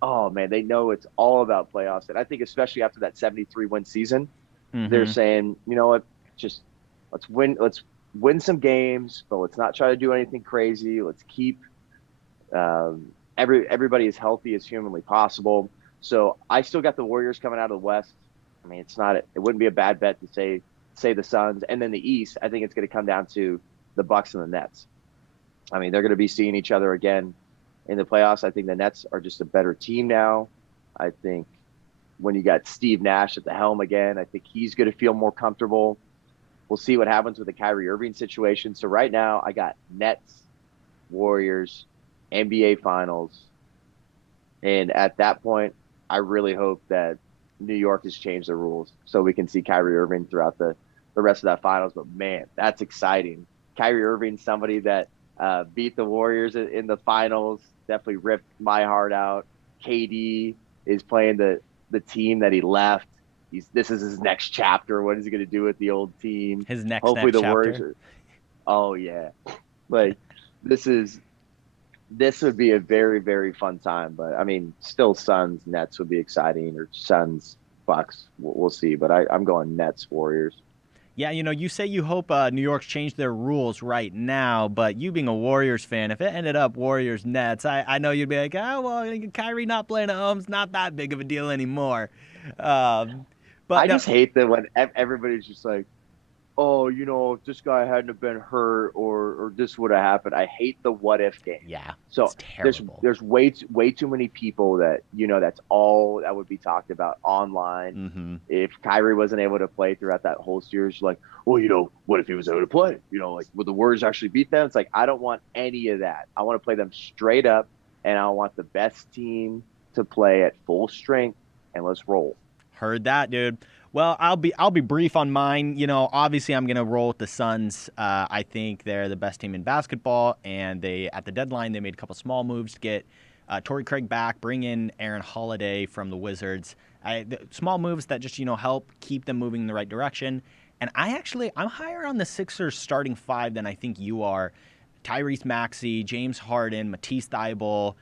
Oh man, they know it's all about playoffs, and I think especially after that 73-win season, they're saying, you know what, just let's win some games, but let's not try to do anything crazy. Let's keep everybody as healthy as humanly possible. So I still got the Warriors coming out of the West. I mean, it wouldn't be a bad bet to say the Suns. And then the East, I think it's going to come down to the Bucks and the Nets. I mean, they're going to be seeing each other again in the playoffs. I think the Nets are just a better team now. I think when you got Steve Nash at the helm again, I think he's going to feel more comfortable. We'll see what happens with the Kyrie Irving situation. So right now I got Nets, Warriors, NBA Finals. And at that point, I really hope that New York has changed the rules so we can see Kyrie Irving throughout the rest of that finals. But man, that's exciting. Kyrie Irving, somebody that beat the Warriors in the finals, definitely ripped my heart out. KD is playing the team that he left. This is his next chapter. What is he going to do with the old team? His next Hopefully the chapter. Warriors. Oh yeah, like this would be a very, very fun time. But I mean, still Suns Nets would be exciting, or Suns Bucks. We'll see. But I'm going Nets Warriors. Yeah, you say you hope New York's changed their rules right now, but you being a Warriors fan, if it ended up Warriors Nets, I know you'd be like, oh well, Kyrie not playing at home's not that big of a deal anymore. But I just hate that when everybody's just like, oh, if this guy hadn't have been hurt or this would have happened. I hate the what if game. Yeah. So it's terrible. There's way too many people that, that's all that would be talked about online. Mm-hmm. If Kyrie wasn't able to play throughout that whole series, like, well, what if he was able to play? Like, would the Warriors actually beat them? It's like, I don't want any of that. I want to play them straight up, and I want the best team to play at full strength, and let's roll. Heard that, dude. Well, I'll be brief on mine. Obviously I'm gonna roll with the Suns. I think they're the best team in basketball, and at the deadline they made a couple small moves to get Torrey Craig back, bring in Aaron Holiday from the Wizards. Small moves that just help keep them moving in the right direction. And I'm higher on the Sixers starting 5 than I think you are. Tyrese Maxey, James Harden, Matisse Thybulle,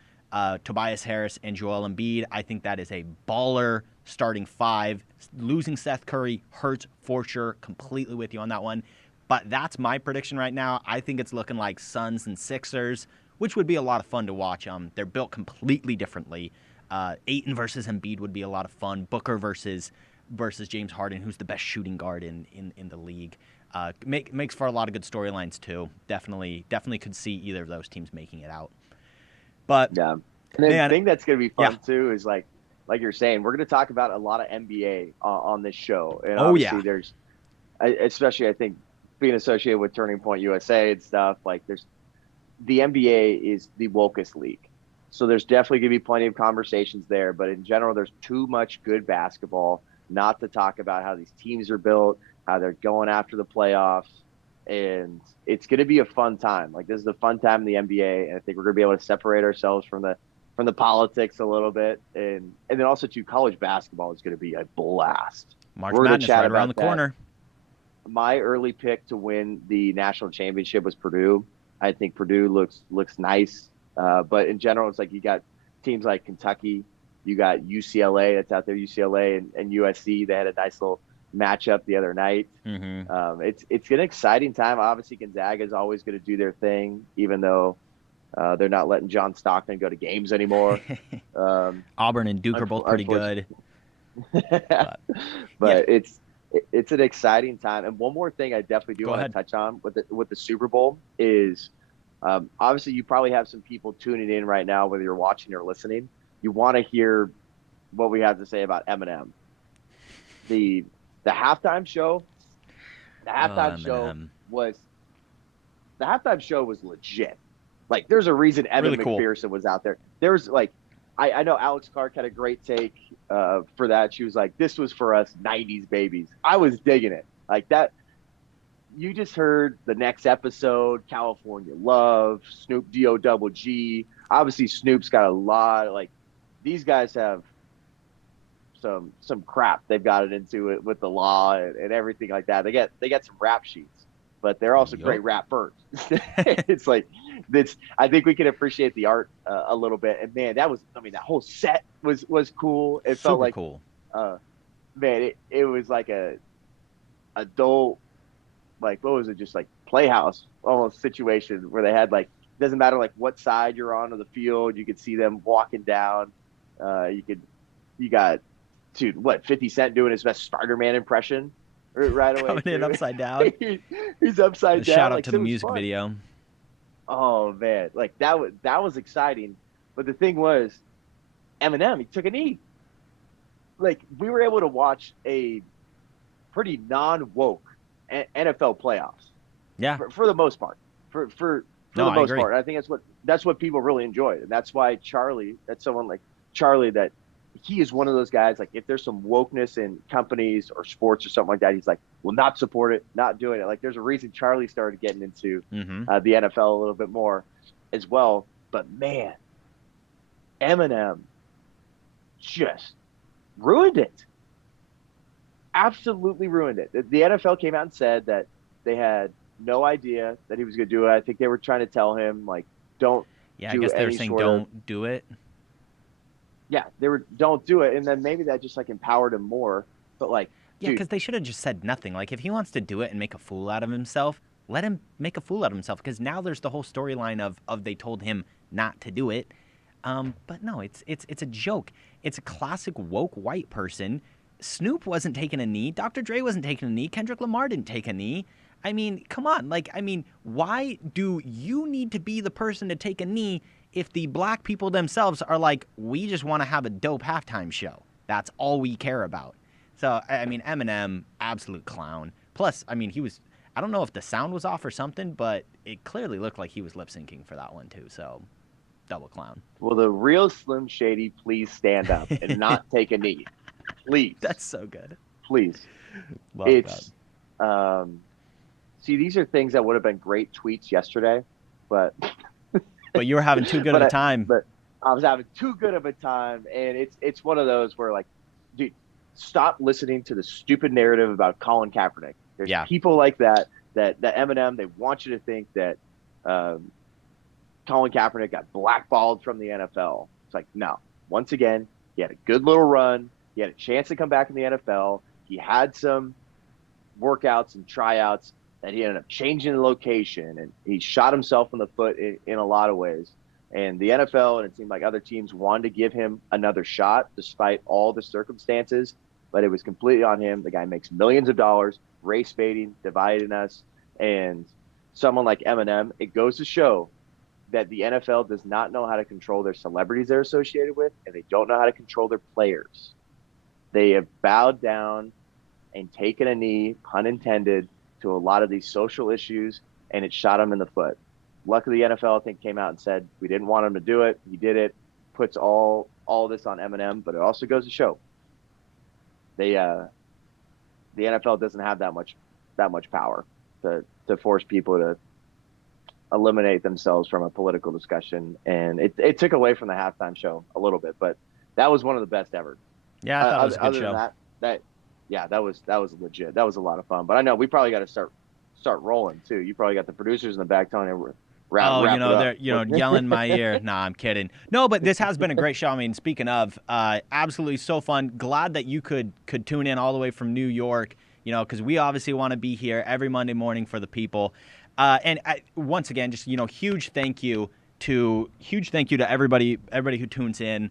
Tobias Harris, and Joel Embiid. I think that is a baller starting 5. Losing Seth Curry hurts for sure. Completely with you on that one. But that's my prediction right now. I think it's looking like Suns and Sixers, which would be a lot of fun to watch. They're built completely differently. Ayton versus Embiid would be a lot of fun. Booker versus James Harden, who's the best shooting guard in the league. Makes for a lot of good storylines too. Definitely could see either of those teams making it out. But yeah, and the thing that's going to be fun too is like you're saying, we're going to talk about a lot of NBA on this show. And obviously there's, especially I think being associated with Turning Point USA and stuff, like the NBA is the wokest league. So there's definitely going to be plenty of conversations there. But in general, there's too much good basketball not to talk about how these teams are built, how they're going after the playoffs. And it's going to be a fun time. Like, this is a fun time in the NBA. And I think we're going to be able to separate ourselves from the politics a little bit. And then also, too, college basketball is going to be a blast. March We're going to Madness chat right around about the that. corner. My early pick to win the national championship was Purdue. I think Purdue looks nice. But in general, it's like you got teams like Kentucky, you got UCLA that's out there, UCLA and USC. They had a nice little matchup the other night. Mm-hmm. It's an exciting time. Obviously, Gonzaga is always going to do their thing, even though they're not letting John Stockton go to games anymore. Auburn and Duke are both pretty good. But yeah. it's an exciting time. And one more thing I definitely do want to touch on with the Super Bowl is obviously you probably have some people tuning in right now, whether you're watching or listening. You want to hear what we have to say about Eminem. The halftime show. The halftime show was legit. Like, there's a reason Evan really cool. McPherson was out there. There was like, I know Alex Clark had a great take for that. She was like, "This was for us 90s babies." I was digging it. Like that. You just heard the next episode, California Love, Snoop D-O double G. Obviously, Snoop's got a lot. Like, these guys have some crap they've gotten into it with the law and everything like that. They get some rap sheets, but they're also great rappers. It's like this. I think we can appreciate the art a little bit. And man, that whole set was cool. It felt like cool. Man, it was like a adult, like, what was it, just like Playhouse almost situation where they had, like, doesn't matter like what side you're on of the field, you could see them walking down. You got, dude, what, 50 Cent doing his best Spider-Man impression right away. Coming in upside down. He's upside down. Shout out to the music video. Oh man, like that was exciting. But the thing was, Eminem, he took a knee. Like, we were able to watch a pretty non-woke NFL playoffs. Yeah. For the most part. For the most part. I think that's what people really enjoyed. And that's why that's someone like Charlie, that he is one of those guys, like, if there's some wokeness in companies or sports or something like that, he's like, will not support it, not doing it. Like, there's a reason Charlie started getting into the NFL a little bit more as well. But man, Eminem just ruined it. Absolutely ruined it. The NFL came out and said that they had no idea that he was going to do it. I think they were trying to tell him, like, don't. Yeah, I guess they were saying don't do it. Yeah, don't do it, and then maybe that just like empowered him more. But like, yeah, because they should have just said nothing. Like, if he wants to do it and make a fool out of himself, let him make a fool out of himself. Because now there's the whole storyline of they told him not to do it. But no, it's a joke. It's a classic woke white person. Snoop wasn't taking a knee. Dr. Dre wasn't taking a knee. Kendrick Lamar didn't take a knee. I mean, come on. Like, I mean, why do you need to be the person to take a knee if the black people themselves are like, we just want to have a dope halftime show? That's all we care about. So, I mean, Eminem, absolute clown. Plus, I mean, I don't know if the sound was off or something, but it clearly looked like he was lip syncing for that one too. So, double clown. Will the real Slim Shady please stand up and not take a knee? Please. That's so good. Please. Love that. See, these are things that would have been great tweets yesterday, but you were having too good of a time. But I was having too good of a time, and it's one of those where, like, dude, stop listening to the stupid narrative about Colin Kaepernick. There's people like that Eminem, they want you to think that Colin Kaepernick got blackballed from the NFL. It's like, no. Once again, he had a good little run. He had a chance to come back in the NFL. He had some workouts and tryouts that he ended up changing the location, and he shot himself in the foot in a lot of ways. And the NFL, and it seemed like other teams, wanted to give him another shot despite all the circumstances, but it was completely on him. The guy makes millions of dollars, race baiting, dividing us. And someone like Eminem, it goes to show that the NFL does not know how to control their celebrities they're associated with, and they don't know how to control their players. They have bowed down and taken a knee, pun intended, to a lot of these social issues, and it shot them in the foot. Luckily, the NFL, I think, came out and said we didn't want him to do it. He did it. Puts all this on Eminem, but it also goes to show the NFL doesn't have that much power to force people to eliminate themselves from a political discussion, and it took away from the halftime show a little bit, but that was one of the best ever. Yeah, I thought it was a good show. Than that was legit. That was a lot of fun. But I know we probably got to start rolling too. You probably got the producers in the back telling you wrap they're yelling in my ear. Nah, I'm kidding. No, but this has been a great show. I mean, speaking of, absolutely so fun. Glad that you could tune in all the way from New York. Because we obviously want to be here every Monday morning for the people. And once again, just huge thank you to everybody who tunes in.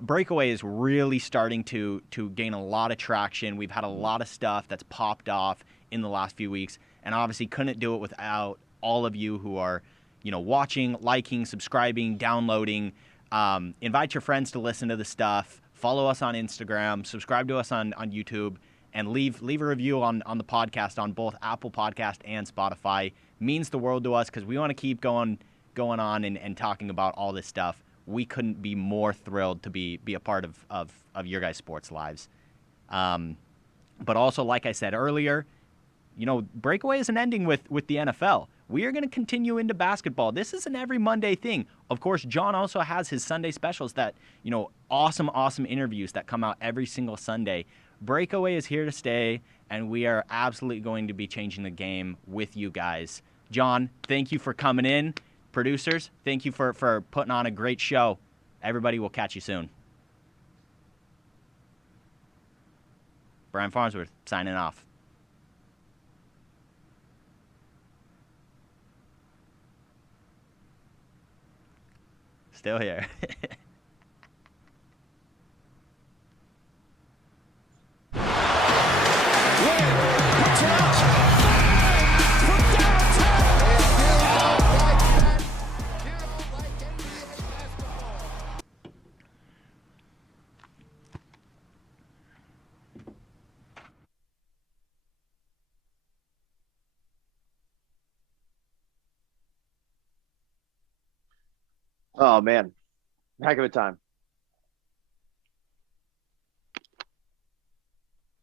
Breakaway is really starting to gain a lot of traction. We've had a lot of stuff that's popped off in the last few weeks, and obviously couldn't do it without all of you who are watching, liking, subscribing, downloading. Invite your friends to listen to the stuff. Follow us on Instagram. Subscribe to us on YouTube. And leave a review on the podcast on both Apple Podcast and Spotify. Means the world to us because we want to keep going on and talking about all this stuff. We couldn't be more thrilled to be a part of your guys' sports lives. But also, like I said earlier, Breakaway isn't ending with the NFL. We are going to continue into basketball. This is an every Monday thing. Of course, Jon also has his Sunday specials that, awesome interviews that come out every single Sunday. Breakaway is here to stay, and we are absolutely going to be changing the game with you guys. Jon, thank you for coming in. Producers, thank you for putting on a great show. Everybody, will catch you soon. Bryan Farnsworth, signing off. Still here. Oh man, heck of a time.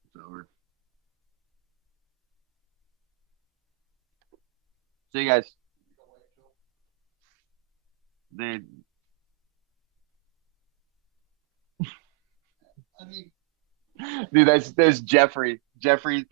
It's over. See you guys. Dude. Dude, that's Jeffrey. Jeffrey,